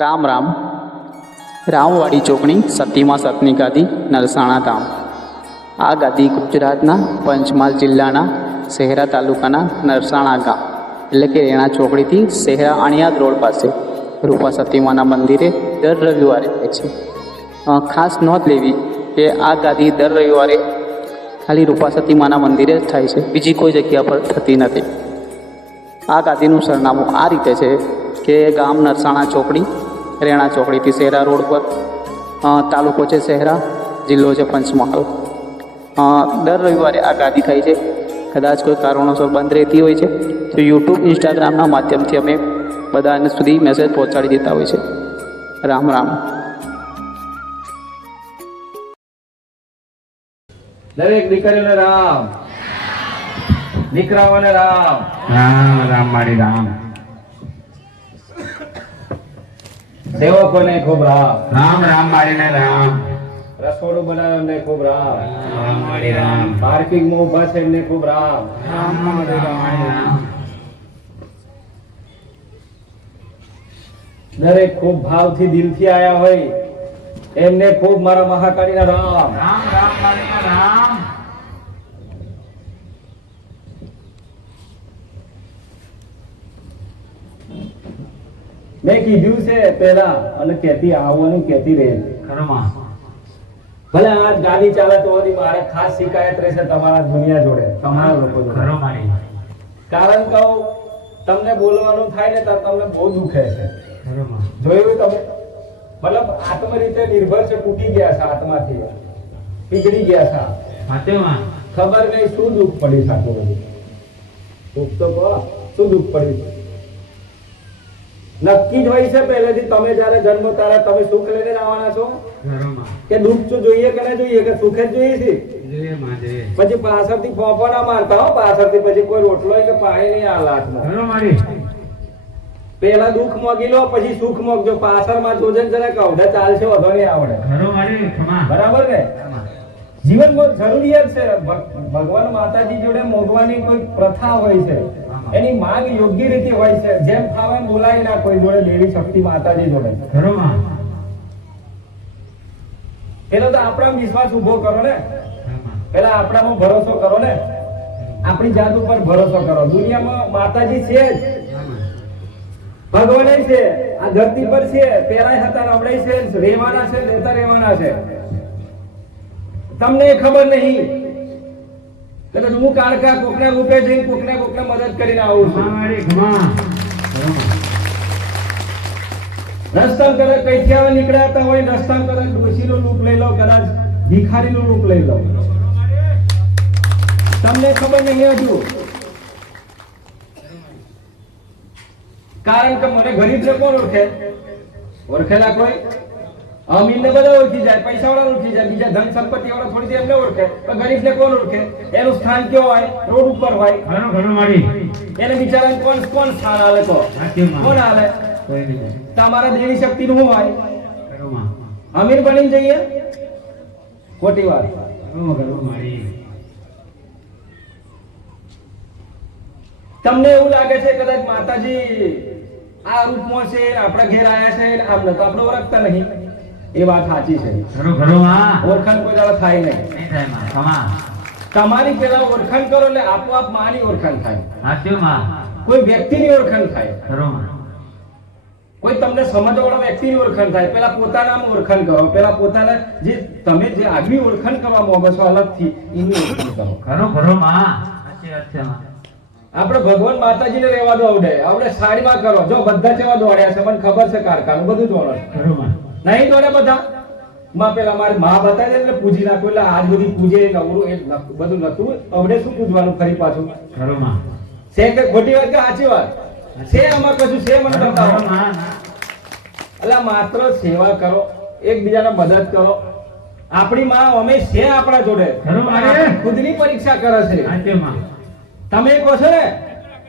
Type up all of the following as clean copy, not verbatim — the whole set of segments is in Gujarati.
રામ રામ. રામવાડી ચોકણી સતીમાં સતની ગાદી નરસાણા ગામ. આ ગાદી ગુજરાતના પંચમહાલ જિલ્લાના શહેરા તાલુકાના નરસાણા ગામ એટલે કે રેણા ચોકડીથી શહેરા અણિયાદ રોડ પાસે રૂપા સતીમાના મંદિરે દર રવિવારે થાય છે. ખાસ નોંધ લેવી કે આ ગાદી દર રવિવારે ખાલી રૂપા સતીમાના મંદિરે જ થાય છે, બીજી કોઈ જગ્યા પર થતી નથી. આ ગાદીનું સરનામું આ રીતે છે કે ગામ નરસાણા ચોકડી, રેણા ચોકડીથી શહેરા રોડ પર, તાલુકો છે શહેરા, જિલ્લો છે પંચમહાલ. દર રવિવારે આ ગાદી થાય છે. કદાચ કોઈ કારણોસર બંધ રહેતી હોય છે તો યુટ્યુબ, ઇન્સ્ટાગ્રામના માધ્યમથી અમે બધાને સુધી મેસેજ પહોંચાડી દેતા હોય છે. રામ રામ. દરેક દીકરીઓને રામ, દીકરાઓને રામ. રામ રામ મારી રામ. સેવકોને ખૂબ રામ. રામ રામ મારીને રામ. રસોડું બનાવને ખૂબ રામ. રામ મારી રામ. પાર્કિંગમાં ઊભા છે એમને ખૂબ રામ. રામ મારી રામ. દરેક ખૂબ ભાવથી દિલથી આયા હોય એમને ખૂબ મારા મહાકાળીના રામ. રામ રામ મારીને રામ. મેં કીધું છે પેલા અને કહેતી આવવાનું કહેતી રહે. ખરોમાં ભલે આજ ગાડી ચાલે તો વળી મારે ખાસ શિકાયત રહેશે તમારા દુનિયા જોડે, તમારા લોકો જોડે. ખરો મારી. કારણ કહું, તમને બોલવાનું થાય ને ત્યારે તમને બહુ દુખે છે. ખરોમાં જોયું તમે? મતલબ આત્મ રીતે નિર્ભર છે, તૂટી ગયા છે આત્માથી, પીગળી ગયા છે. ફાતેમાં ખબર નહીં શું દુઃખ પડી સાચું બધું. દુઃખ તો કહો, શું દુઃખ પડી? નક્કી જ હોય છે પહેલેથી, તમે જયારે જન્મ ત્યારે તમે સુખ લઈને આવવાના છો ખરોમાં કે દુઃખ તો જોઈએ કે ના જોઈએ, કે સુખ જ જોઈએ છે. જોઈએ માં જોઈએ. પછી પાછળથી ફોફો ના મારતા હો, પાછળથી પછી કોઈ રોટલો કે પાણી નહીં આ લાટમાં. ખરો મારી. પેલા દુઃખ મોગી લો, પછી સુખ મોગજો. પાછળમાં જોજન જરા કવડા ચાલશે, વધો નહીં આવડે. ખરો મારી. ખમા બરાબર ને? જીવનમાં જરૂરિયાત છે. ભગવાન માતાજી જોડે મોગવાની કોઈ પ્રથા હોય છે, એની માંગ યોગ્ય રીતે હોય છે. જેમ ખાવા એમ બોલાય ના કોઈ જોડે, દેવી શક્તિ માતાજી જોડે. ખરોમાં પેલો તો આપણા વિશ્વાસ ઉભો કરો ને, ખમા પેલા આપણામાં ભરોસો કરો ને, આપણી જાત ઉપર ભરોસો કરો. દુનિયામાં માતાજી છે જ, ભગવાન છે, આ ધરતી પર છે. પેલા હતા, હમણાં છે, રહેવાના છે, રહેતા રહેવાના છે. તમને ખબર નહીં કે હું કાળકા કોકને રૂપે જઈને કોકને મદદ કરીને આવું છું. ખમા મારી. ખમા ખરોમાં રસ્તા કરે કઈથી આવા નીકળ્યા હતા હોય, રસ્તા કરે ડોશીનો રૂપ લઈ લો, કદાચ ભિખારીનું રૂપ લઈ લો. તમને ખબર નહીં હજુ. કારણ કે મને ગરીબને કોણ ઓળખે? ઓળખેલા કોઈ? અમીરને બધા ઓળખી જાય, પૈસાવાળા ઓળખી જાય, બીજા ધન સંપત્તિ વાળા થોડી એમને ઓળખે, પણ ગરીબને કોણ ઓળખે? એનું સ્થાન કેવું હોય? રોડ ઉપર હોય. ખરો ખરો મારી. એને બિચારાને કોણ સ્થાન આલે? તો સાચીમાં. કોણ આલે? કોઈ નહીં. તમારા દેવી શક્તિનું શું હોય? ખરોમાં અમીર બની જઈએ? ખોટી વાત. ખરો ખરો મારી. તમને એવું લાગે છે કદાચ માતાજી આ રૂપમાં છે, આપણા ઘેર આયા છે, આમ તો આપણે ઓળખતા નહીં. એ વાત સાચી છે. ખરો ખરો માં. ઓળખાણ કોઈ દાડો થાય નહીં. નહીં થાય માં. ખમા તમારી પેલા ઓળખાણ કરો એટલે આપોઆપ માની ઓળખાણ થાય. સાચીમાં. કોઈ વ્યક્તિની ઓળખાણ થાય, ખરોમાં કોઈ તમને સમજવાળા વ્યક્તિની ઓળખાણ થાય. પેલા પોતાનામાં ઓળખાણ કરો, પેલા પોતાના જે તમે જે આગવી ઓળખાણ કરવા માંગો છો અલગથી, એની ઓળખાણ કરો. ખરો ખરો માં. સાચી વાત છે માં. આપણે ભગવાન માતાજીને રહેવા દો આવડે, આપણે સાડીમાં કરો. જો બધા જેવા દોડ્યા છે, મને ખબર છે, કારખાનું બધું દોડે. ખરો માં. નહીં દોડે બધા? માં પેલા મારી માં બતાવી એટલે પૂજી નાખું, એટલે આજ બધી પૂજે નવરું એ બધું નતું. હવે શું પૂજવાનું ફરી પાછું? ખરો માં. છે કે ખોટી વાત કે સાચી વાત છે? આમાં કશું છે? મને બતાવો. ખરો માં. એટલે માત્ર સેવા કરો, એકબીજાને મદદ કરો. આપણી માં અમે છે આપણા જોડે, ખરો મારે. ખુદની પરીક્ષા કરે છે. સાચીમાં. તમે કહો છો ને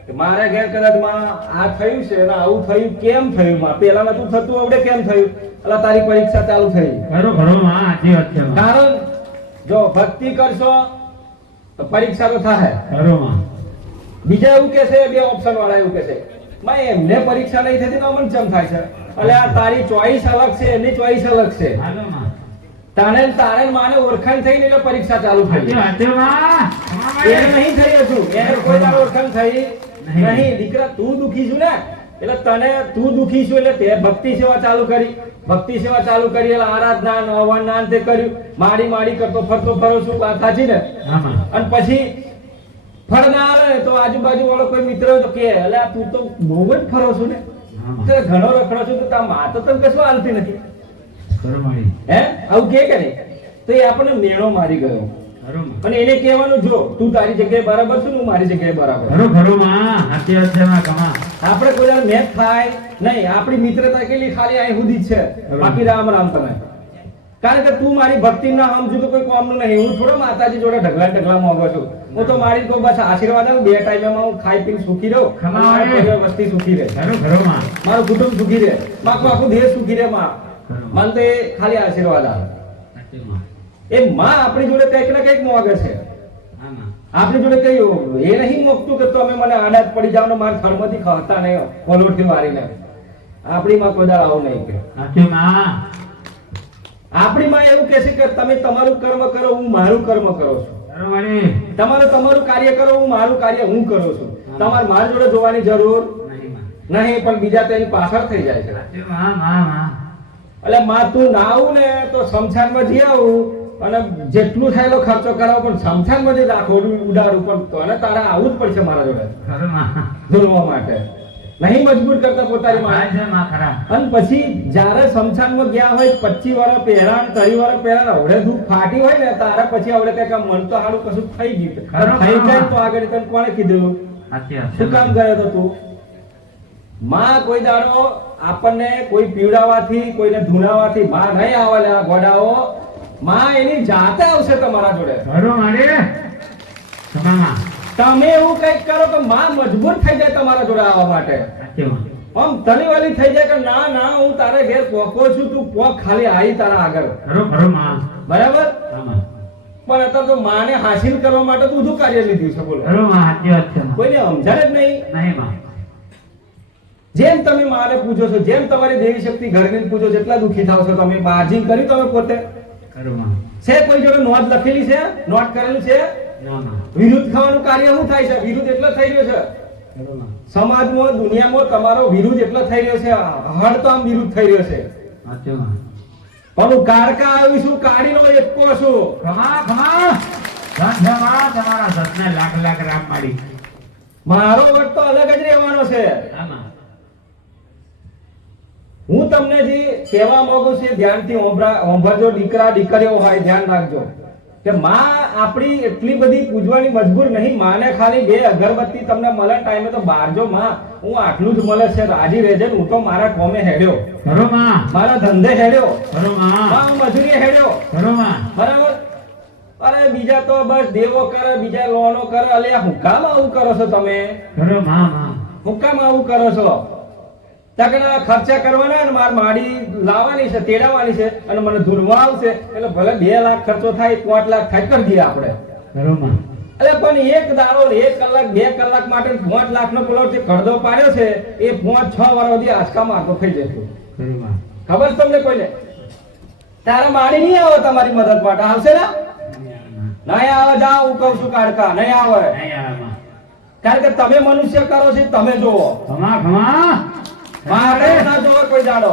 કે મારા ઘેર કદાચ માં આ થયું છે ને આવું થયું, કેમ થયું? માં પેલા નતું થતું, હવે કેમ થયું? એટલે તારી પરીક્ષા ચાલુ થઈ. ખરો ખરો માં. સાચી વાત છે માં. કારણ જો ભક્તિ કરશો તો પરીક્ષા તો થાય. ખરો માં. બીજા એવું કે છે, બે ઓપ્શન વાળા એવું કે છે, માં એમને પરીક્ષા નહીં થતી તો અમને ચમ થાય છે? એટલે આ તારી ચોઈસ અલગ છે, એની ચોઈસ અલગ છે. હાલો માં તારે માને ઓળખાણ થઈ ને એટલે પરીક્ષા ચાલુ થઈ. સાચું માં એને નહીં થઈ હતું, એને કોઈ તારે ઓળખાણ થઈ નહીં. દીકરા તું દુખી છું ને, એટલે તને તું દુખી છું એટલે તે ભક્તિ સેવા ચાલુ કરી. ભક્તિ સેવા ચાલુ કરી એટલે આરાધના હવન તે કર્યું. માડી કરતો ફરતો ફરો છું, વાત સાચી ને? હા માં અને પછી ફળ ના આવે ને તો આજુબાજુ વાળો કોઈ મિત્ર હોય તો કે એટલે આ તું તો બહુ જ ફરો છું ને, હા માં તે ઘણો રખડો છું તો તાર માં તો તને કશું હાલતી નથી, ખરું મારી હે? આવું કે નહીં તો એ આપણને મેળો મારી ગયો. ખરું માં અને એને કહેવાનું, જો તું તારી જગ્યાએ બરાબર છું, હું મારી જગ્યાએ બરાબર. ખરું માં સાચી વાત છે માં કમા આપણે કોઈ વાર મેચ થાય નહીં. આપણી મિત્રતા કેટલી ખાલી અહીં સુધી જ છે, બાકી રામ રામ તમે. કારણ કે તું મારી ભક્તિ ના સમજુ તો કોઈ કામનું નહીં. હું થોડો માતાજી જોડે ઢગલા મોગો છું. હું તો મારી કોઈ બસ આશીર્વાદ આવું, બે ટાઈમમાં હું ખાઈ પીને સુખી રહું, મારી પરિવાર વસ્તી સુખી રહે, ખરું માં મારું કુટુંબ સુખી રહે, આખું દેશ સુખી રહે. માં મને તો એ ખાલી આશીર્વાદ આવે. સાચું માં એ માં આપણી જોડે કંઈક ને કંઈક મોગે છે. હા માં આપણી જોડે કઈ એ નહીં મોકતું કે તમે મને આડાત પડી જાવ ને મારા થળમાંથી ખાતા નહીં કોલોઠી મારીને. આપણી માં કોઈ દાડ આવું નહીં કે. સાચું માં આપણી માં એવું કહે છે કે તમે તમારું કર્મ કરો, હું મારું કર્મ કરું છું. ખરું મારી તમારું કાર્ય કરો, હું મારું કાર્ય હું કરું છું. તમારે મારી જોડે જોવાની જરૂર નહીં માં નહીં, પણ બીજા તેની પાછળ થઈ જાય છે. સાચું માં એટલે માં તું ના આવું ને તો શમશાનમાં જઈ આવું અને જેટલું થાય એટલો ખર્ચો કરાવો, પણ શમશાનમાં જ રાખો ઉડાડું પણ તો અને તારા આવું જ પડશે મારા જોડે ખરું માં ધૂળવા માટે. નહીં મજબૂર કરતા પોતાની માં. છે માં ખરા અને પછી જ્યારે શમશાનમાં ગયા હોય 25 વર્ષ પહેલા 30 વર્ષ પહેલા અવડે દુઃખ ફાટી હોય ને તારે પછી અવડે કઈક મન તો હારું કશું થઈ ગયું. ખરું. થઈ જાય તો આગળ તને કોણે કીધેલું? સાચી વાત શું કામ ગયો તો તું? માં કોઈ દાડો આપણને કોઈ પીવડાવવાથી કોઈને ધૂણાવવાથી માં નહીં આવે. આ ગોડાઓ માં એની જાતે આવશે તમારા જોડે. ખરું મારી કમા તમે એવું કઈક કરો તો માં મજબૂર થઈ જાય તમારા જોડે આવવા માટે. સાચું માં આમ તલીવાલી થઈ જાય કે ના ના હું તારે ઘેર પોકો છું, તું પોક ખાલી આવી તારા આગળ. ખરું માં બરાબર? કમા પણ અત્યારે તો માને હાસિલ કરવા માટે તું શું કાર્ય લીધું છે? બોલો. ખરું માં સાચી વાત છે માં કોઈને સમજાય જ નહીં. નહીં માં જેમ તમે માને પૂછો છો, જેમ તમારી દેવી શક્તિ ઘરની પૂછો, જેટલા દુખી થાવ છો તમે, માર્જિંગ કરી તમે પોતે ખરું માં છે? કોઈ જોડે નોંધ લખેલી છે? નોટ કરેલું છે? ના માં વિરુદ્ધ ખાવાનું કાર્ય શું થાય છે? વિરુદ્ધ એટલો થઈ રહ્યો છે ખરું માં સમાજમાં, દુનિયામાં તમારો વિરુદ્ધ એટલો થઈ રહ્યો છે, હળ તો આમ વિરુદ્ધ થઈ રહ્યો છે. સાચું માં પણ હું કારકા આવીશું, કાઢીનો એકો છું. કમા તમારા સતને લાખ લાખ રામ માડી મારો વટ તો અલગ જ રહેવાનો છે. આમાં હું તમને જે કહેવા માંગુ છું એ ધ્યાનથી સાંભળજો. દીકરા દીકરીઓ હોય ધ્યાન રાખજો કે માં આપણી એટલી બધી પૂજવાની મજબૂર નહીં. માને ખાલી 2 અગરબત્તી તમને મળે ટાઈમે તો બારજો. માં હું આટલું જ મળે છે, રાજી રહેજે. હું તો મારા કોમે હેડ્યો, ખરું માં મારા ધંધે હેડ્યો, ખરું માં હું મજૂરી હેડ્યો. ખરું માં બરાબર? અરે બીજા તો બસ દેવો કરે, બીજા લોનો કરે. અલે હું કામ આવું કરો છો તમે? ખરું માં હું કામ આવું કરો છો? તકના ખર્ચા કરવાના અને માર માડી લાવવાની છે, તેડાવવાની છે અને મને ધૂળવા આવશે એટલે ભલે 2 લાખ ખર્ચો થાય, 5 લાખ થાય, કરી દઈએ આપણે. ખરું માં એટલે પણ એક દાડો 1 કલાક 2 કલાક માટે 5 લાખનો પેલો જે કરદો પાડ્યો છે એ 5-6 વર્ષ સુધી આંચકા મારતો થઈ જશે. ખરું માં ખબર છે તમને કોઈને? તારે માડી નહીં આવે તમારી મદદ માટે? આવશે ને? નહીં આવે. જાઓ, હું કહું છું કાઢકા નહીં આવે. કારણ કે તમે મનુષ્ય કરો છો, તમે જોવો. મારે ના જોવો કોઈ દાડો.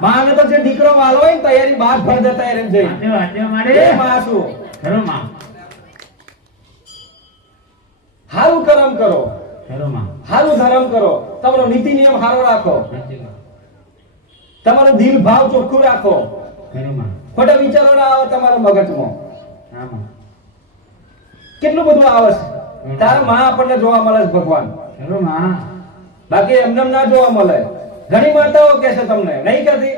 માને તો જે દીકરો વાલો હોય ને તૈયારી બહાર ભર દેતા એને જઈ એ માસું હારું કરમ કરો, હારું ધર્મ કરો, તમારો નીતિ નિયમ હારો રાખો, તમારો દિલ ભાવ ચોખ્ખું રાખો, ખોટા વિચારો ના આવે તમારા મગજમાં. કેટલું બધું આવે છે. તારા માં આપણને જોવા મળે છે ભગવાન, બાકી એમને ના જોવા મળે. ઘણી માતાઓ કહે છે તમને, નહીં કહેતી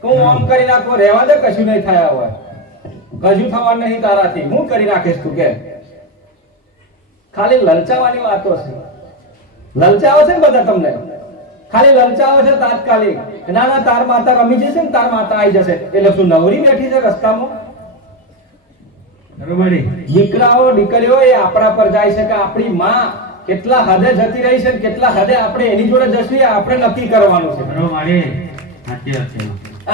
કે હું આમ કરી નાખો, રહેવા દે, કશું નહીં થાય. હવે કશું થવાનું નહીં તારાથી, હું કરી નાખીશ તું કે. ખાલી લલચાવાની વાતો છે. લલચાવો છે ને બધા તમને, ખાલી લલચાવો છે તાત્કાલિક. ના ના તાર માતા રમી જશે ને તાર માતા આવી જશે એટલે શું નવરી બેઠી છે રસ્તામાં? દીકરાઓ દીકરીઓ એ આપણા પર જાય છે કે આપણી માં કેટલા હદે જતી રહી છે ને કેટલા હદે આપણે એની જોડે જશું એ આપણે નક્કી કરવાનું છે. ખરો મારે સાચી વાત છે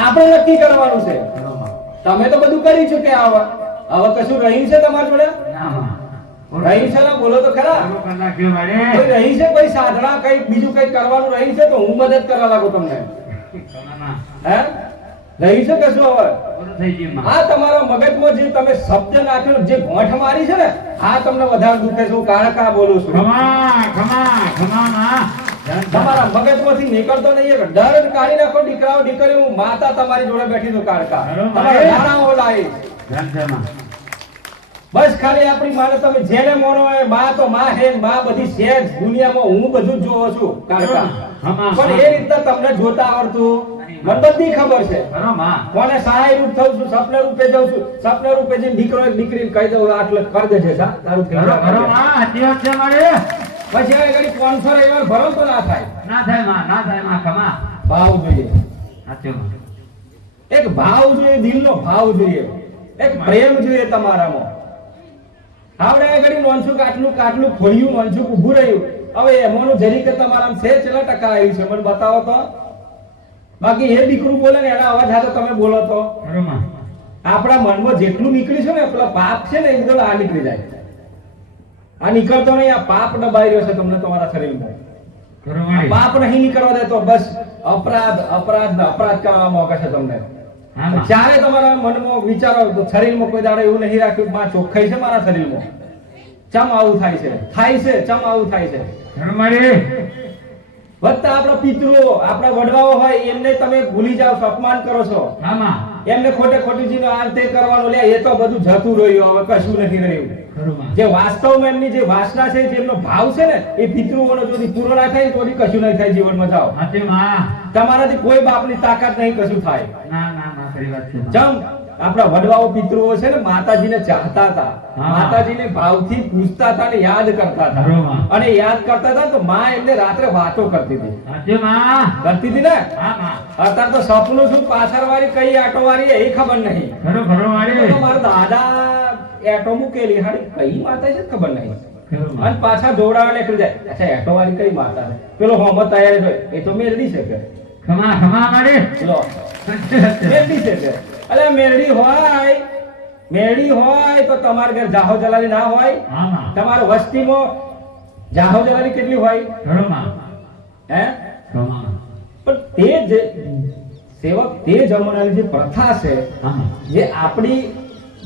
આપણે નક્કી કરવાનું છે. ખરો માં તમે તો બધું કરી ચૂક્યા. હવે કશું રહ્યું છે તમારી જોડે? ના માં રહ્યું છે ને? બોલો તો ખરા. ખરો કરી નાખ્યો મારે કોઈ રહી છે? કોઈ સાધના કઈ બીજું કઈ કરવાનું રહ્યું છે તો હું મદદ કરવા લાગુ તમને. ખરા માં હે રહ્યું છે કશું હવે? પૂરું થઈ ગયું માં આ તમારા મગજમાં જે તમે શબ્દ નાખ્યો જે ગોઠ મારી છે ને આ તમને વધારે દુખે છે. હું કાળકા બોલું છું. ખમા માં તમારા મગજમાંથી નીકળતો નહીં એક ડર કાઢી નાખો. દીકરાઓ દીકરીઓ હું માતા તમારી જોડે બેઠી છું કાળકા. તમારા નાણાઓ લાવી ધનધમાં બસ ખાલી આપણી માને તમે જેને મોનો એ માં તો માં હે માં બધી છે જ દુનિયામાં. હું બધું જ જોઉં છું કાળકા. પણ એ રીતના તમને જોતા આવડતું મને બધી ખબર છે. ખરો માં કોને સહાય રૂપ થઉં છું, સપને રૂપે જાઉં છું. સપને રૂપે જઈને દીકરો એક દીકરીને કહી દઉં આટલે કરી દેજે સા તારું થઈ ખરો ખરો જાય. માં સાચી વાત છે મારે પછી આ ઘડી 500 રવિવાર ભરો તો ના થાય. ના થાય માં ખમા ભાવ જોઈએ. સાચું માં એક ભાવ જોઈએ, દિલનો ભાવ જોઈએ, એક પ્રેમ જોઈએ તમારામાં. આવડે આ ઘડી નોંધું કાટલું ખોલ્યું, નોંધું ઊભું રહ્યું. હવે એમાંનું જરી કે તમારામાં છે કેટલા ટકા આવ્યું છે મને બતાવો તો. બાકી એ દીકરું બોલે ને એના અવાજ હાથે તમે બોલો તો ખરો માં આપણા મનમાં જેટલું નીકળી છે ને પેલા પાપ છે ને એ બધું આ નીકળી જાય. આ નીકળતો નહીં. આ પાપ દબાઈ રહ્યો છે તમને તમારા શરીરમાં. ખરો મારે પાપ નહીં નીકળવા દેતો. બસ અપરાધ કરવા માંગે છે તમને. હા માં જ્યારે તમારા મનમાં વિચારો તો શરીરમાં કોઈ દાડો એવું નહીં રાખ્યું માં ચોખ્ખાઈ છે મારા શરીરમાં. ચમ આવું થાય છે ચમ આવું થાય છે. ખરો મારે વધતા આપણા પિતૃઓ આપણા વડવાઓ હોય એમને તમે ભૂલી જાઓ છો, અપમાન કરો છો. હા માં એમને ખોટું જીનો આ તે કરવાનું લે એ તો બધું જતું રહ્યું. હવે કશું નથી રહ્યું. ખરો માં જે વાસ્તવમાં એમની જે વાસના છે જેમનો ભાવ છે ને એ પિતૃઓનો જો પૂરો ના થાય તો કશું નહીં થાય જીવનમાં. જાઓ સાચી માં તમારાથી કોઈ બાપની તાકાત નહીં કશું થાય. ના ખરી વાત છે માં. ચમ આપણા વડવાઓ પિતૃઓ છે ને માતાજીને ચાહતા હતા. હા. માતાજીને ભાવથી પૂજતા હતા ને યાદ કરતા હતા. બરોબર. અને યાદ કરતા હતા તો માં એમને રાત્રે વાતો કરતી હતી. સાચી માં કરતી હતી ને. હા માં અત્યારે તો સપનું શું પાછળ વાળી કઈ આટો વાળી એ ખબર નહીં. ખરો મારે તો મારા દાદા એટો મૂકેલી હાડી કઈ માતા છે ખબર નહીં. ખરો માં અને પાછા જોડાવા નીકળી જાય. અચ્છા એટો વાળી કઈ માતા છે પેલો હોમત તૈયાર હોય એ તો મેળવી શકે. ખમા મારે લો મેળવી શકે. અલે મેળી હોય તો તમારા ઘર જાહો જલાલી ના હોય. હા માં તમારા વસ્તીમાં જાહો જલાલી કેટલી હોય ખરો માં હે? ખમા પણ તે જ સેવક તે જમાનાની જે પ્રથા છે હા માં જે આપણી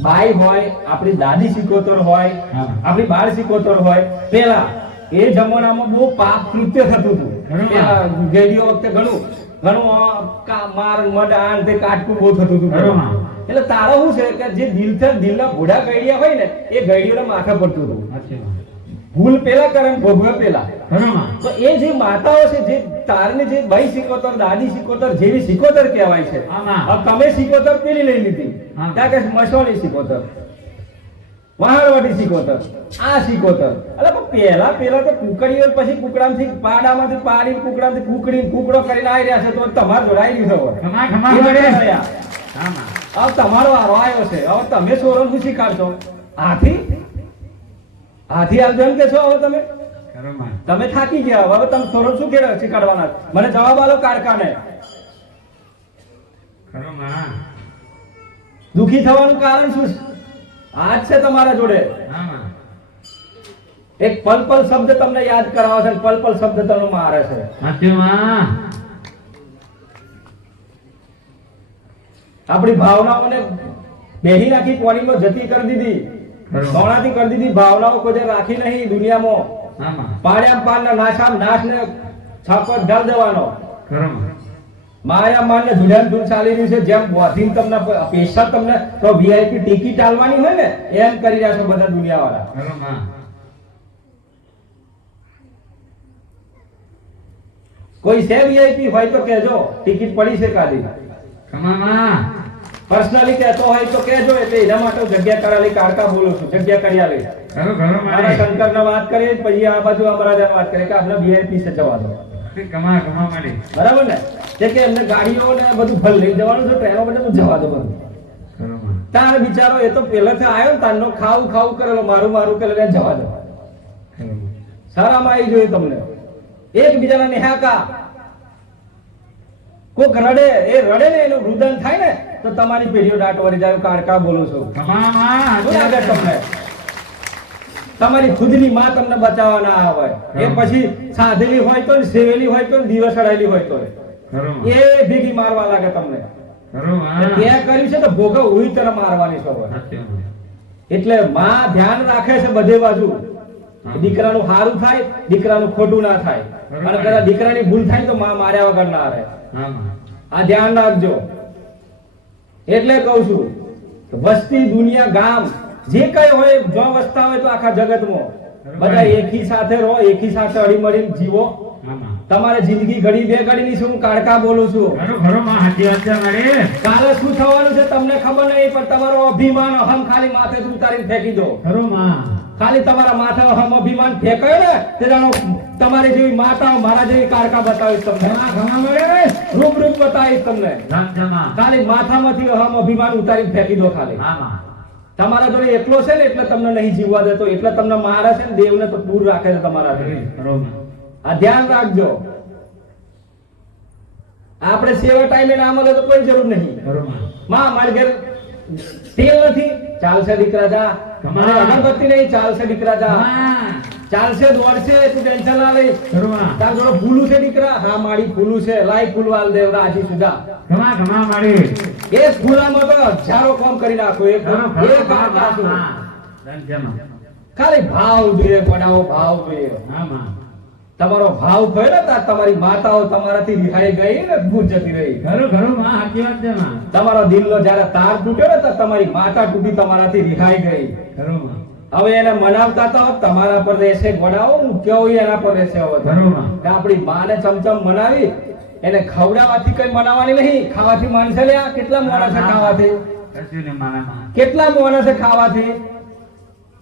બાઈ હોય આપણી દાદી સિકોતર હોય હા. આપણી બાળ સિકોતર હોય પેલા એ જમાનામાં બહુ પાપ કૃત્ય થતું હતું. ઘણું. પેલા ગેડીઓ વખતે ઘણું માર મડાન તે કાટકું બહુ થતું હતું. ઘણું. એટલે તારો શું છે કે જે દિલના ઘોડા ગઈડિયા હોય ને એ ગઈડીઓના માથે પડતું હતું. સાચી માં ભૂલ પેલા કરે ને ભોગવે પેલા. ખરો માં તો એ જે માતાઓ છે જે તારની જે બાઈ સિકોતર દાદી સિકોતર જેવી સિકોતર કહેવાય છે. આમાં. હવે તમે સિકોતર પેલી લઈ લીધી હા. ત્યાં કે મસોની સિકોતર વહાણવટી સિકોતર આ સિકોતર એટલે પણ પેલા તો કુકડીઓ પછી કુકડામાંથી પાડામાંથી પાડી કુકડામાંથી કુકડો કરીને આવી રહ્યા છે તો તમારે જોડાઈ ગયું છે. ખમા એ મારે બધા રહ્યા. હા માં હવે તમારો વારો આવ્યો છે. હવે તમે સોરન શું શીખાડશો? હાથી આવજો એમ કે છો? હવે તમે ખરો માં તમે થાકી ગયા. હવે તમે સોરન શું શીખાડવાના? મને જવાબ આલો કારખાને. ખરો માં દુખી થવાનું કારણ શું છે? આ જ છે તમારા જોડે. હા માં એક પલ શબ્દ તમને યાદ કરાવે છે, પલ શબ્દ તમને મારે છે. સાચી માં આપણી ભાવનાઓને બેહી નાખી પાણીમાં જતી કરી દીધી. ખરું. ગૌણાથી કરી દીધી. ભાવનાઓ કોઈ રાખી નહીં દુનિયામાં. હા માં પાડ્યા પાડના નાશને છાપર ઢાલ દેવાનો. ખરો માં માયા માન ને ધુલિયાન ધૂન ચાલી રહ્યું છે. જેમ બોધીન તમને પૈસા તમને તો વીઆઈપી ટિકિટ આલવાની હોય ને એમ કરી રહ્યા છો બધા દુનિયાવાળા. ખરો માં કોઈ છે વીઆઈપી હોય તો કહેજો. ટિકિટ પડી છે કાઢી. ખમા માં પર્સનલી કહેતો હોય તો કહેજો. એટલે એના માટે હું જગ્યા કરાલી કાળકા બોલું છું. જગ્યા કરી આલી. ખરો મારા મારે શંકરને વાત કરીએ પછી આ બાજુ અમરાજાને વાત કરીએ કે આપણે વીઆઈપી છે જવા દો. ખમા મારે બરાબર ને? જે કે એમને ગાડીઓ ને બધું ભલ લઈ જવાનું છે ટ્રેનો બધું જવા દો બધું. ખરો માં તાર બિચારો એ તો પહેલેથી આવ્યો ને તારનો ખાવું કરેલો મારું કરેલો એને જવા દો. ખરો માં શરમ આવી જોઈએ તમને. એકબીજાના નિહાકા. કોક રડે, એ રડે ને એનું રુદન થાય ને તો તમારી પેઢીઓ દાટ વળી જાય. કારકા બોલું છું. ખમા માં શું લાગે તમને? તમારી ખુદની માં તમને બચાવવા ના આવે. એ પછી સાધેલી હોય તો સેવેલી હોય તો દિવસ અડાયેલી હોય તો ખરું એ ભેગી મારવા લાગે તમને. ખરું માં તે કર્યું છે તો ભોગવ ઉઈ તરફ મારવાની છો. સાચું. એટલે માં ધ્યાન રાખે છે બધે બાજુ. દીકરાનું સારું થાય, દીકરાનું ખોટું ના થાય. અને કદાચ દીકરાની ભૂલ થાય તો માં માર્યા વગર ના રહે. હા માં આ ધ્યાન રાખજો. એટલે કહું છું કે વસ્તી, દુનિયા, ગામ જે કઈ હોય, જો વસતા હોય તો આખા જગતમાં બધા એકી સાથે રહો, એકી સાથે હળીમળીને જીવો. હા માં તમારે જિંદગી ઘડી બે ઘડીની છે. હું કાળકા બોલું છું. ખરું ખરું માં સાચી વાત છે મારી. કાલે શું થવાનું છે તમને ખબર નહીં, પણ તમારો અભિમાન, અહમ ખાલી માથે ઉતારીને ફેંકી દો. ખરું માં ખાલી તમારા માથે અહમ અભિમાન ફેંકાય ને તે જાણો તમારી જેવી માતાઓ, મારા જેવી કારકા બતાવીશ તમને. ખમા મળે રૂપ બતાવીશ તમને. રામચમા ખાલી માથામાંથી અહમ અભિમાન ઉતારીને ફેંકી દો. ખાલી હા માં તમારા જોડે એકલો છે ને એટલે તમને નહીં જીવવા દેતો, એટલે તમને મારે છે ને દેવને તો દૂર રાખે છે તમારા ખરું માં આ ધ્યાન રાખજો. આપણે સેવા ટાઈમે ના મળે તો કોઈ જરૂર નહીં. ખરું માં માં મારી ઘેર તેલ નથી, ચાલશે દીકરા જા. તમારે અગરબત્તી નહીં, ચાલશે દીકરા જા. હા ચાલશે, દોડશે, તું ટેન્શન ના લઈ. ખરું માં તાર જોડે ફૂલું છે દીકરા, હા મારી ફૂલું છે, લાઈ ફૂલ વાલ દેવ રાજી સુધા. ખમા ખમા મારી. એ ફૂલામાં તો હજારો કામ કરી નાખો. એ ખરું કામ ખરું નાખો. રામચમા ખાલી ભાવ જોઈએ, બનાવો ભાવ જોઈએ. હા માં તમારો ભાવ થયો ને તાર તમારી માતાઓ તમારાથી રિહાઈ ગઈ ને ભૂત જતી રહી. ખરું ખરું માં સાચી વાત છે માં. તમારો દિલનો જ્યારે તાર તૂટ્યો ને તો તમારી માતા તૂટી તમારાથી રિહાઈ ગઈ. ખરું માં હવે એને મનાવતા તો તમારા પર રહેશે ગોડાઓ, હું કેવું એના પર રહેશે. હવે ખરું માં કે આપણી માને ચમચમ મનાવી, એને ખવડાવવાથી કઈ મનાવવાની નહીં, ખાવાથી માનશે લે. આ કેટલા મોણા છે ખાવાથી? કશું ને મારા માં કેટલા મોણા છે ખાવાથી?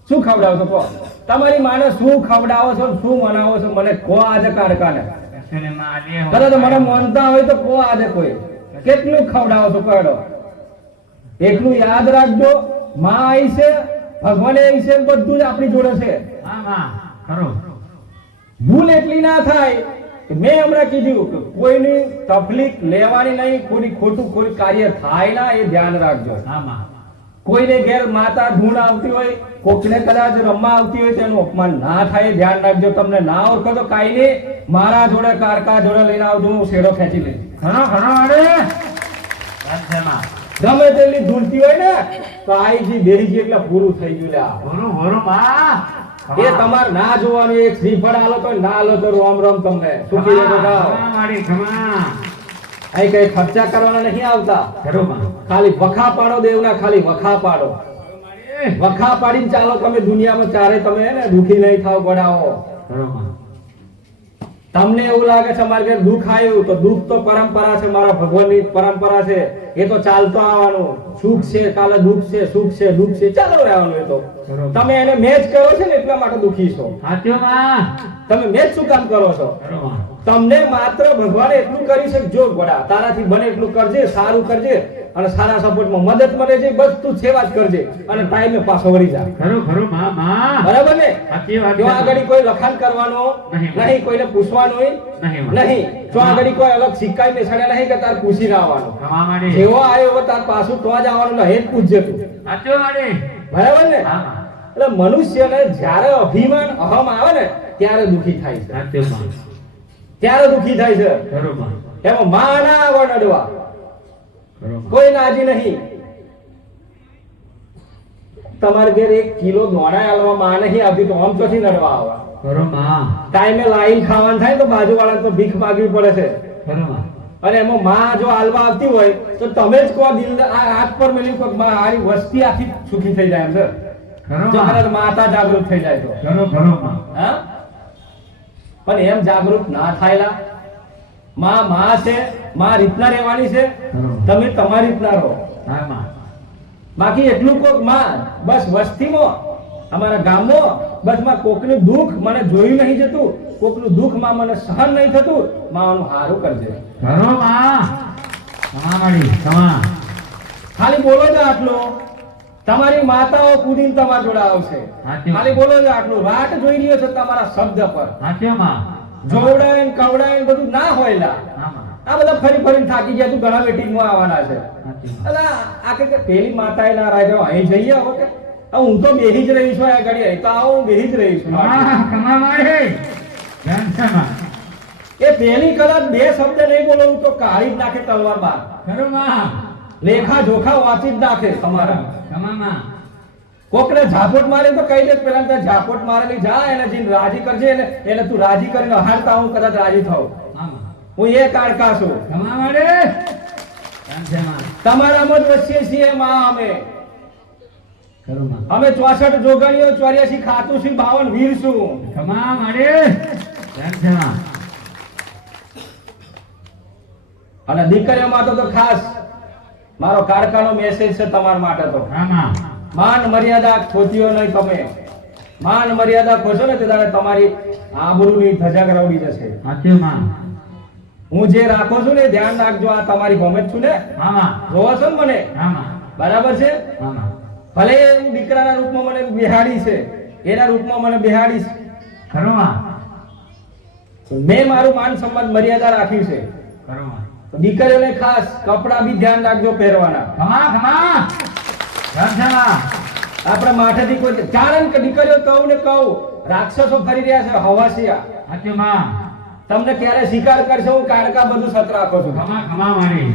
શું ખવડાવો છો? તમારી માને શું ખવડાવો છો, શું મનાવો છો? મને કો આજે કારકાને. કશું ને માં આજે કદાચ મને માનતા હોય તો કો આજે કોઈ કેટલું ખવડાવો છો કહેડો. એટલું યાદ રાખજો, માં આવી છે, ભગવાન આવી છે, બધું જ આપણી જોડે છે. હા માં ખરું ભૂલ એટલી ના થાય કે મેં હમણાં કીધું કે કોઈની તકલીફ લેવાની નહીં, કોઈ ખોટું કોઈ કાર્ય થાય ના, એ ધ્યાન રાખજો. હા માં કોઈને ઘેર માતા ધૂણ આવતી હોય, કોકને કદાચ રમવા આવતી હોય, તેનું અપમાન ના થાય, એ ધ્યાન રાખજો. તમને ના ઓળખો તો કાઈ નહીં, મારા જોડે કારકા જોડે લઈને આવજો, હું શેરો ખેંચી લઈશ. ખરો ખરો અરે રામચમા ગમે તેટલી ધૂળતી હોય ને તો આઈજી બેહીજી એટલે પૂરું થઈ ગયું. લ્યા હોરું હોરું માં એ તમારે ના જોવાનું. એક શ્રીફળ આલો તો ના આલો તો રોમ રોમ તમને સુખી રહેજો. જાઓ. ખમા મારી ખમા અહીં કઈ ખર્ચા કરવાના નહીં આવતા. ખરું માં ખાલી વખા પાડો દેવના, ખાલી વખા પાડો. વખા પાડીને ચાલો તમે દુનિયામાં ચારે તમે ને દુખી નહીં થાવ ગોડાઓ. ખરું માં તમને એવું લાગે છે મારે ઘેર દુઃખ આવ્યું તો દુઃખ તો પરંપરા છે, મારા ભગવાનની પરંપરા છે, એ તો ચાલતો આવવાનું. સુખ છે, કાલે દુઃખ છે, સુખ છે, દુઃખ છે, ચાલુ રહેવાનું. એ તો તમે એને મેચ કરો છો ને એટલા માટે દુખી છો. સાચું માં તમે મેચ શું કામ કરો છો? ખરું માં તમને માત્ર ભગવાને એટલું કરી છે, જો ગોડા તારાથી બને એટલું કરજે, સારું કરજે, અને સારા સપોર્ટમાં મદદ મળે છે, બસ તું સેવા જ કરજે, અને ટાઈમે પાછો વળી જા. ખરું ખરું માં માં બરાબર ને? સાચી વાત જો છે. આગળ કોઈ લખાણ કરવાનો નહીં. નહીં, કોઈને પૂછવાનું નહીં માં. નહીં. જો આગળ કોઈ અલગ સિક્કા બેસાડ્યા નહીં કે તાર પૂછીને આવવાનું. ખમા મારી જેવો આવ્યો હોય તાર પાછું તો જ આવવાનું, નહીં જ પૂછજે તું. સાચું મારી બરાબર ને? હા માં એટલે મનુષ્યને જ્યારે અભિમાન અહમ આવે ને ત્યારે દુખી થાય છે. સાચું માં ત્યારે દુખી થાય છે. ખરું માં એમાં માં ના આવે નડવા, ખરું માં કોઈ નાજી નહીં. તમારે ઘેર 1 કિલો દોણા આલવા માં નહીં આવતી તો આમ ચોથી નડવા આવે. ખરું માં ટાઈમે લાઈન ખાવાનું થાય તો બાજુવાળાને તો ભીખ માગવી પડે છે. ખરું માં અને એમાં માં જો આલવા આવતી હોય તો તમે જ કહો દિલ આ હાથ પર મેલી કહો માં આરી વસ્તી આખી સુખી થઈ જાય એમ છે. ખરું જો માં કદાચ માતા જાગૃત થઈ જાય તો. ખરું ખરું માં હા, પણ એમ જાગૃત ના થાયલા. માં છે, માં રીતના રહેવાની છે, ખરું તમે તમારી રીતના રહો. હા માં બાકી એટલું કોક માં બસ વસ્તીમાં અમારા ગામમાં બસ માં કોકનું દુઃખ મને જોયું નહીં જતું, કોકનું દુઃખ માં મને સહન નહીં થતું, માનું હારું કરજે. ખરું માં ખમા મારી ખમા ખાલી બોલો જ આટલો, તમારી માતાઓ કૂદીને તમારા જોડે આવશે. સાચી વાત. ખાલી બોલો છો આટલું, વાટ જોઈ રહ્યો છે તમારા શબ્દ પર. સાચી માં. જોવડાય ને કવડાય ને બધું ના હોય લા. હા માં. આ બધા ફરી ફરીને થાકી ગયા, તું ઘણા વેટિંગમાં આવવાના છે. સાચી માં. અલા આ કે પેલી માતાએ ના રાખ્યો, અહીં જઈએ હવે કે હું તો બેહી જ રહી છું, આ ઘડી અહીં તો આવો હું બેહી જ રહી છું. કમા મારે ધ્યાન છે માં. એ પેલી કદાચ બે શબ્દ નહીં બોલો તો કાઢી જ નાખે તલવાર બાર. ખરું માં. લેખા જોખા વાંચી જ નાખે તમારા. કમા માં. કોકને ઝાપટ મારે તો કહી દે પેલા ત્યાં ઝાપટ મારેલી જા એને જીન રાજી કરજે એને તું રાજી કરીને હારતા હું કદાચ રાજી થાઉં. હા માં. હું એ કાળકા છું. કમા મારે ધ્યાન છે માં. તમારામાં જ વચ્ચે છીએ માં અમે. ખરું માં. અમે 64 જોગણીઓ 84 ખાતું છું 52 વીર છું. કમા મારે ધ્યાન છે માં. અને દીકરીઓમાં તો ખાસ મારો કારકાનો મેસેજ છે તમારા માટે તો. હા માં. માન મર્યાદા ખોતીઓ નહીં તમે. માન મર્યાદા ખોશો ને તે દાડે તમારી આબરૂની ધજા કરાવડી જશે. સાચી માં. હું જે રાખો છું ને ધ્યાન રાખજો, આ તમારી ગમે જ છું ને. હા માં. જોવો છો ને મને હા માં. બરાબર છે. હા માં. ભલે હું દીકરાના રૂપમાં મને બેહાડી છે, એના રૂપમાં મને બેહાડી છે, ખરું માં. મેં મારું માન સન્માન મર્યાદા રાખ્યું છે. ખરું માં. તો દીકરીઓને ખાસ કપડાં બી ધ્યાન રાખજો પહેરવાના. કમા કમા ધ્યાન છે માં. આપણા માથેથી કોઈ કારણ કે દીકરીઓ કહું ને કહું રાક્ષસો ફરી રહ્યા છે હવાસિયા. સાચી માં. તમને ક્યારે શિકાર કરશે હું કાળકા બધું સત રાખો છું. કમા કમા મારી.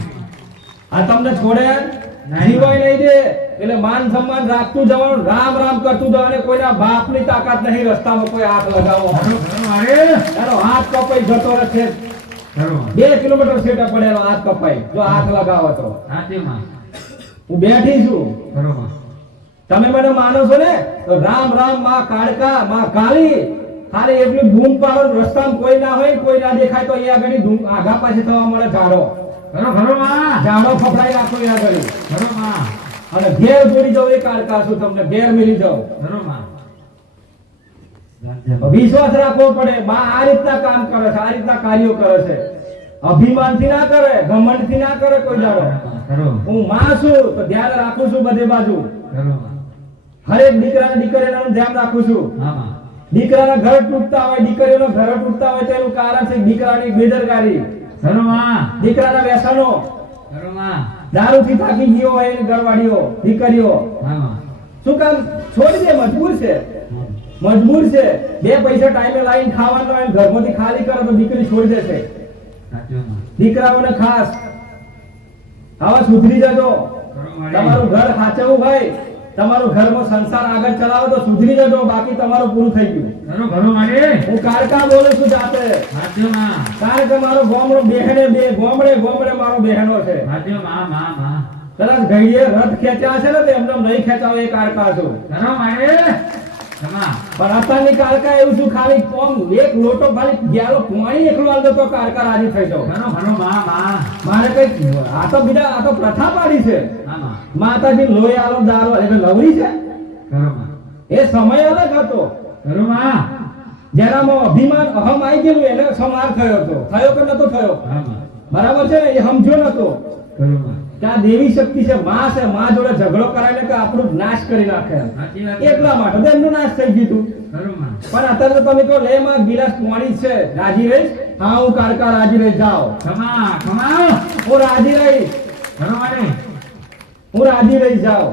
આ તમને છોડે નહીં. જીવાય નહીં દે. એટલે માન સન્માન રાખતું જવાનું, રામ રામ કરતું જવાનું. કોઈના બાપની તાકાત નહીં રસ્તામાં કોઈ હાથ લગાવો. ખરું ખરું મારે. એનો હાથ કપાઈ જતો રહે. ખરું. 2 કિલોમીટર સેટા પડેલો હાથ કપાઈ જો હાથ લગાવો તો. સાચી માં. હું બેઠી છું, ખરું માં. તમે મને માનો છો ને તો રામ રામ માં કાળકા માં કાળી. ખાલી એટલું ધૂમ પાડો, રસ્તામાં કોઈ ના હોય, કોઈ ના દેખાય તો અહીંયા આગળ ધૂમ આઘા પાછી થવા મળે ઝાડો. ખરું ખરું માં. ઝાડો ફફડાઈ રાખો અહીંયા આગળ. ખરું માં. અને ઘેર જોડી જાવ એ કાળકા છું, તમને ઘેર મિલી જાવ. ખરું માં. ધ્યાન છે માં. વિશ્વાસ રાખવો પડે. બા આ રીતના કામ કરે છે, આ રીતના કાર્યો કરે છે. અભિમાનથી ના કરે, ઘમંડથી ના કરે કોઈ દાડો. ખરું. હું માં છું તો ધ્યાન રાખું છું બધે બાજુ. ખરું માં. હરેક દીકરાના દીકરીઓનું ધ્યાન રાખું છું. હા માં. દીકરાના ઘર તૂટતા હોય, દીકરીઓના ઘર તૂટતા હોય તેનું કારણ છે દીકરાની બેદરકારી, ખરું માં. દીકરાના વ્યસનો, ખરું માં. દારૂથી થાકી ગયો હોય એની ઘરવાળીઓ, દીકરીઓ. હા માં. શું કામ છોડી દે? મજબૂર છે, મજબૂર છે. 2 પૈસા ટાઈમે લાઈન ખાવાનો હોય, ઘરમાંથી ખાલી કરે તો દીકરી છોડી દેશે. સાચી માં. દીકરાઓને ખાસ આવા સુધરી જજો. ખરું મારે. તમારું ઘર સાચવવું હોય, તમારું ઘરનો સંસાર આગળ ચલાવો તો સુધરી જજો, બાકી તમારું પૂરું થઈ ગયું. ખરું ખરું મારે. હું કાળકા બોલું છું જાતે. સાચી માં. કારણ કે મારો ગોમડો બહેને બે ગોમડે ગોમડે મારો બહેનો છે. સાચી માં માં માં. કદાચ ઘડીએ રથ ખેંચ્યા છે ને તો એમને નહીં ખેંચાવે એ કાળકા છું. ખરું મારે. કમા. પણ અત્યારની કાળકા એવું છું, ખાલી કોમ એક લોટો ખાલી ગ્યાલો પાણી એકલો આલ દો તો કાળકા રાજી થઈ જાવ. ખરું ખરું માં માં. મારે કઈ આ તો બીજા આ તો પ્રથા પાડી છે. હા માં. માતાજી લોહી આલો દારૂ એટલે લવરી છે. ખરું માં. એ સમય અલગ હતો. ખરું માં. જેનામાં અભિમાન અહમ આવી ગયેલું એને સંહાર થયો હતો. થયો કે નતો થયો? હા માં. બરાબર છે ને? એ સમજ્યો નતો ખરું માં. કે આ દેવી શક્તિ છે, માં છે. માં જોડે ઝઘડો કરાવીને કે આપણું નાશ કરી નાખે. સાચી વાત. એટલા માટે તો એમનો નાશ થઈ ગયું. ખરું માં. પણ અત્યારે તો તમે કહો લે માં ગિલાસ પાણી છે, રાજી રહીશ? હા હું કાળકા રાજી રહી. જાઓ, કમા કમા. હું રાજી રહીશ, ખરું મારે. હું રાજી રહી. જાઓ,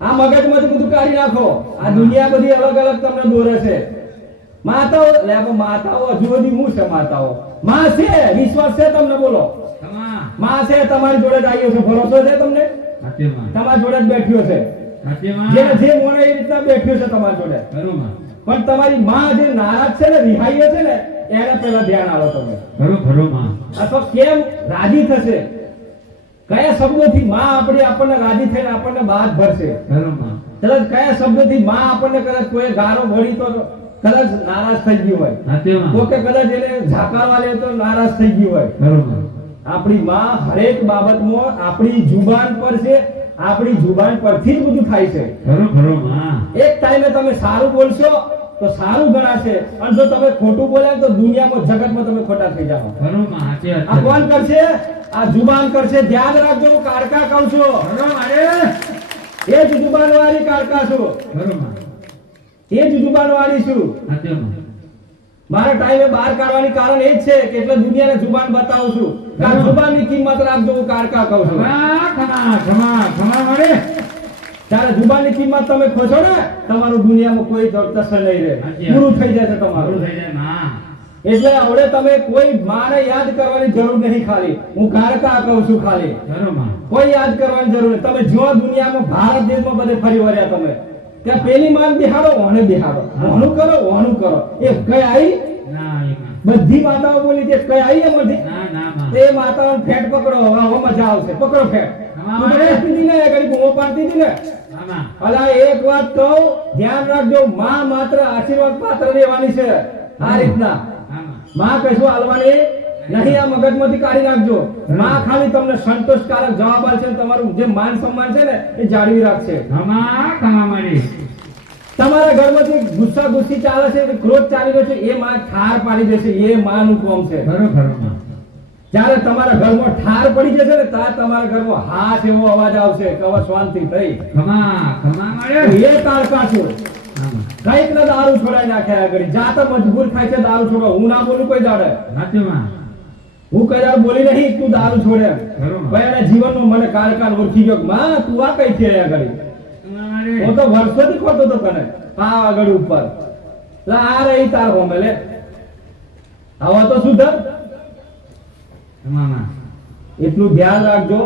આ મગજમાંથી બધું કાઢી નાખો. આ દુનિયા બધી અલગ અલગ તમને દોરે છે. માતાઓ લે માતાઓ હજુ બધી હું છે? માતાઓ માં છે, વિશ્વાસ છે તમને? બોલો. કમા. માં છે, તમારી જોડે જ આવ્યો છે, ભરોસો છે તમને? સાચી માં. તમારી જોડે જ બેઠ્યો છે. સાચી માં. જેને જે મોને એ રીતના બેઠ્યો છે તમારી જોડે. ખરું માં. પણ તમારી માં જે નારાજ છે ને, રિહાઈએ છે ને, એને પહેલા ધ્યાન આલો તમે. ખરું ખરું માં. અથવા કેમ રાજી થશે, કયા શબ્દોથી માં આપણને રાજી થઈને આપણને બાદ ભરશે. ખરું માં. કદાચ કયા શબ્દોથી માં આપણને કદાચ કોઈ ગારો ભળી તો કદાચ નારાજ થઈ ગયું હોય, સાચી માં. તો કે કદાચ એને ઝાકારવા લે તો નારાજ થઈ ગયું હોય. ખરું માં. આપણી માં હરેક બાબતમાં આપણી જુબાન પર છે. આપણી જુબાન પરથી જ બધું થાય છે. ખરું ખરું માં. એક ટાઈમે તમે સારું બોલશો તો સારું ગણાશે, અને જો તમે ખોટું બોલ્યા તો દુનિયામાં જગતમાં તમે ખોટા થઈ જાઓ. ખરું માં. સાચી વાત આ છે. કોણ કરશે? આ જુબાન કરશે. ધ્યાન રાખજો, હું કાળકા કહું છું. ખરું મારે. એ જ જુબાનવાળી કાળકા છું, ખરું માં એ જ જુબાનવાળી છું. સાચું માં મારા ટાઈમે બહાર કાઢવાની કારણ એ જ છે કે એટલે દુનિયાને જુબાન બતાવું છું કે આ જુબાનની કિંમત રાખજો, હું કાળકા કહું છું. ખમા મળે ત્યારે જુબાનની કિંમત તમે ખોશો ને, તમારું દુનિયામાં કોઈ દર્શન નહીં રહે, પૂરું થઈ જશે તમારું. થઈ જાય માં એટલે હવે તમે કોઈ માને યાદ કરવાની જરૂર નહીં, ખાલી હું કાળકા કહું છું. ખાલી ખરું માં કોઈ યાદ કરવાની જરૂર નહીં. તમે જો દુનિયામાં ભારત દેશમાં બધે ફરી વળ્યા, તમે ત્યાં પેલી માન બિહાડો, ઓને બિહાડો, ઓનું કરો, ઓનું કરો, એ કઈ આવી? ના એ માં બધી માતાઓ બોલી છે કઈ આવી એમાંથી? ના ના માં એ માતાઓને ફેટ પકડો, હવે મજા આવશે. પકડો ફેટ. હા, તું બેસતી હતી ને, ઘડી બૂમો પાડતી હતી ને. હા માં અલા એક વાત કહું, ધ્યાન રાખજો, માં માત્ર આશીર્વાદ પાત્ર રહેવાની છે. આ રીતના હા માં માં કશું હાલવાની નહીં, આ મગજમાંથી કાઢી નાખજો. માં ખાલી તમને સંતોષકારક જવાબ આપશે, તમારું જે માન સન્માન છે ને એ જાળવી રાખશે. ખમા મળી તમારા ઘરમાંથી ગુસ્સા ગુસ્સી ચાલે છે, ક્રોધ ચાલી રહ્યો છે, એ માં ઠાર પાડી દેશે. એ માનું કોમ છે. ખરું માં જ્યારે તમારા ઘરમાં ઠાર પડી જશે ને, ત્યાં તમારા ઘરમાં હાશ એવો અવાજ આવશે કે હવે શાંતિ થઈ. ખમા મળે એ કાળકા છું. હા માં કઈક ને દારૂ છોડાઈ નાખ્યા આગળ, જાતા મજબૂર થાય છે દારૂ છોડવા. હું ના બોલું કોઈ દાડે, સાચું માં હું કઈ દાડે બોલી નહીં તું દારૂ છોડે. ખરું માં ભાઈ એના જીવનમાં મને કાળકા ઓળખી ગયો કે માં તું આ કઈ છે આગળ. ખમા મળે હું તો વર્ષોથી ખોતો તો તને આ આગળ ઉપર. લા આ રહી તાર હોમે લે, આવા તો સુધર. ખમા માં એટલું ધ્યાન રાખજો,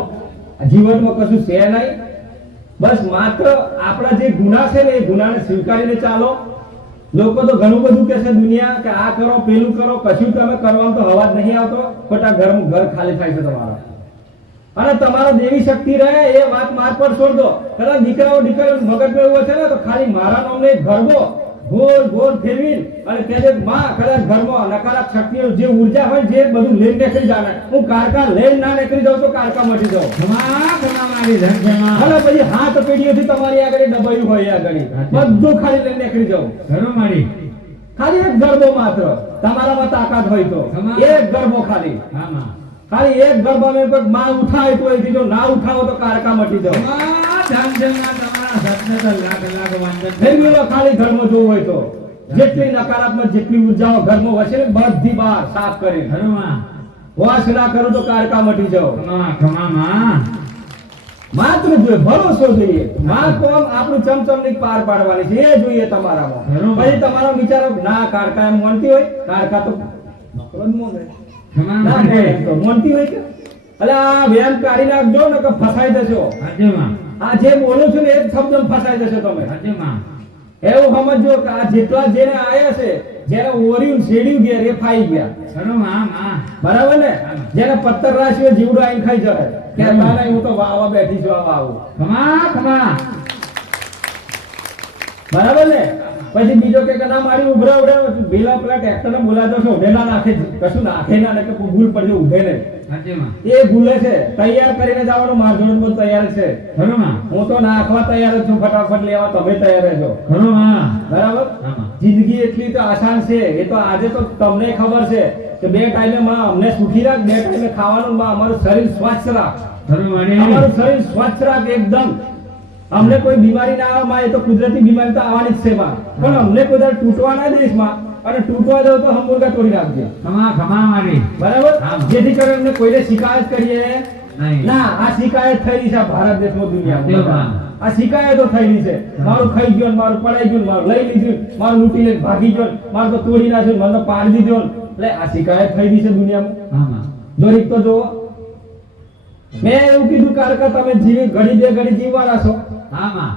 જીવનમાં કશું છે નહીં. બસ માત્ર આપણા જે ગુનાહ છે ને, એ ગુનાહને સ્વીકારીને ચાલો. લોકો તો ઘણું બધું કહે છે દુનિયા કે આ કરો પેલું કરો, કશું તમે કરવાનું તો અવાજ નહીં આવતો, ખોટા ઘર ખાલી થાય છે તમારા. અને તમારા દેવી શક્તિ રહે એ વાત માર પર છોડ દો. કદાચ દીકરાઓ મગજમાં એવું છે ને તો ખાલી મારા નામને એક ગરબો ગોળ ગોળ ફેરવી અને તેને માં કદાચ ઘરમાં નકારાત્મક શક્તિઓ જે ઉર્જા હોય જે બધું લઈને નીકળી જાય. હું કાળકા લઈને ના નીકળી જાઉં તો કાળકા મટી જાઉં. ખમા મારી ધનજમા અને પછી હાથ પેઢીઓથી તમારી આગળ દબાયું હોય આગળ બધું ખાલી લઈને નીકળી જાઉં. ખરું મારી ખાલી એક ગરબો માત્ર તમારામાં તાકાત હોય તો એક ગરબો ખાલી. હા માં ખાલી એક ગરબામાં કોઈ માં ઉઠાય તો એથી જો ના ઉઠાવો તો કાળકા મટી જાવ. ધનજમા તમારા સત્ય તો લાખ લાખ વાંધો ફેરવીલો ખાલી ઘરમાં જોવું હોય તો જેટલી નકારાત્મક જેટલી ઉર્જાઓ ઘરમાં વસે ને બધી બહાર સાફ કરી. ખરું માં વાસ ના કરો તો કાળકા મટી જાવ. ખમા માં માત્ર જોઈએ ભરોસો જોઈએ. માં કોમ આપણું ચમચમની પાર પાડવાની છે એ જોઈએ તમારામાં. પછી તમારો વિચારો ના કાળકા એમ મોનતી હોય, કાળકા તો નકરો જ મોને. ખમા ના મળે મોને તો મોનતી હોય કે અલે આ વેમ કાઢી નાખજો ને કે ફસાઈ જશો. હાજમાં આ જે બોલું છું ને એ જ શબ્દમાં ફસાઈ જશો તમે. હાજમાં એવું સમજો કે આ જેટલા જેને આયા છે, જેને ઓર્યું શેડ્યું ગયા એ ફાઈ ગયા. ખરું માં બરાબર ને? જેને પત્તર રાશિઓ જીવડો આઈને ખાઈ જાય કે તારે હું તો વાવા બેઠી છું આવા આવું. ખમા બરાબર ને? પછી બીજો કે ના મારી ઉભરા ભેલા પેલા ટ્રેક્ટર ને બોલાતો છો ઉભેલા નાખે કશું નાખે ના ને કે ભૂલ પડશે ઉભે ને હાજમાં એ ભૂલે છે. તૈયાર કરીને જવાનું મારજોડ બધું તૈયાર છે. ખરું માં હું તો નાખવા તૈયાર જ છું, ફટાફટ લેવા તમે તૈયાર રહેજો. ખરું માં બરાબર? આમાં જિંદગી એટલી તો આસાન છે. એ તો આજે તો તમને ખબર છે કે બે ટાઈમે માં અમને સુખી રાખ, બે ટાઈમે ખાવાનું, માં અમારું શરીર સ્વચ્છ રાખ. ખરું મારી અમારું શરીર સ્વચ્છ રાખ એકદમ. અમને કોઈ બીમારી ના આવે માં, એ તો કુદરતી બીમારી તો આવવાની જ છે માં, પણ અમને કોઈ દર તૂટવા ના દઈશ માં. અને તૂટવા દો તો હમુરગા તોડી રાખજે. ખમા મારી બરાબર? હા. જેથી કરીને અમને કોઈને શિકાયત કરીએ નહીં. ના. આ શિકાયત થઈ રહી છે આ ભારત દેશમાં, હા. દુનિયામાં. આ શિકાયતો થઈ રહી છે. મારું ખાઈ ગયો, મારું પડાઈ ગયું, મારું લઈ લીધું, મારું લૂંટી લઈને ભાગી ગયો, મારું તો તોડી નાખ્યું, મને તો પાડી દીધો. એટલે આ શિકાયત થઈ રહી છે દુનિયામાં. આમાં જો રીત તો જુઓ. મેં એવું કીધું કારકા તમે જીવી ઘડી બે ઘડી જીવવાના છો. આમાં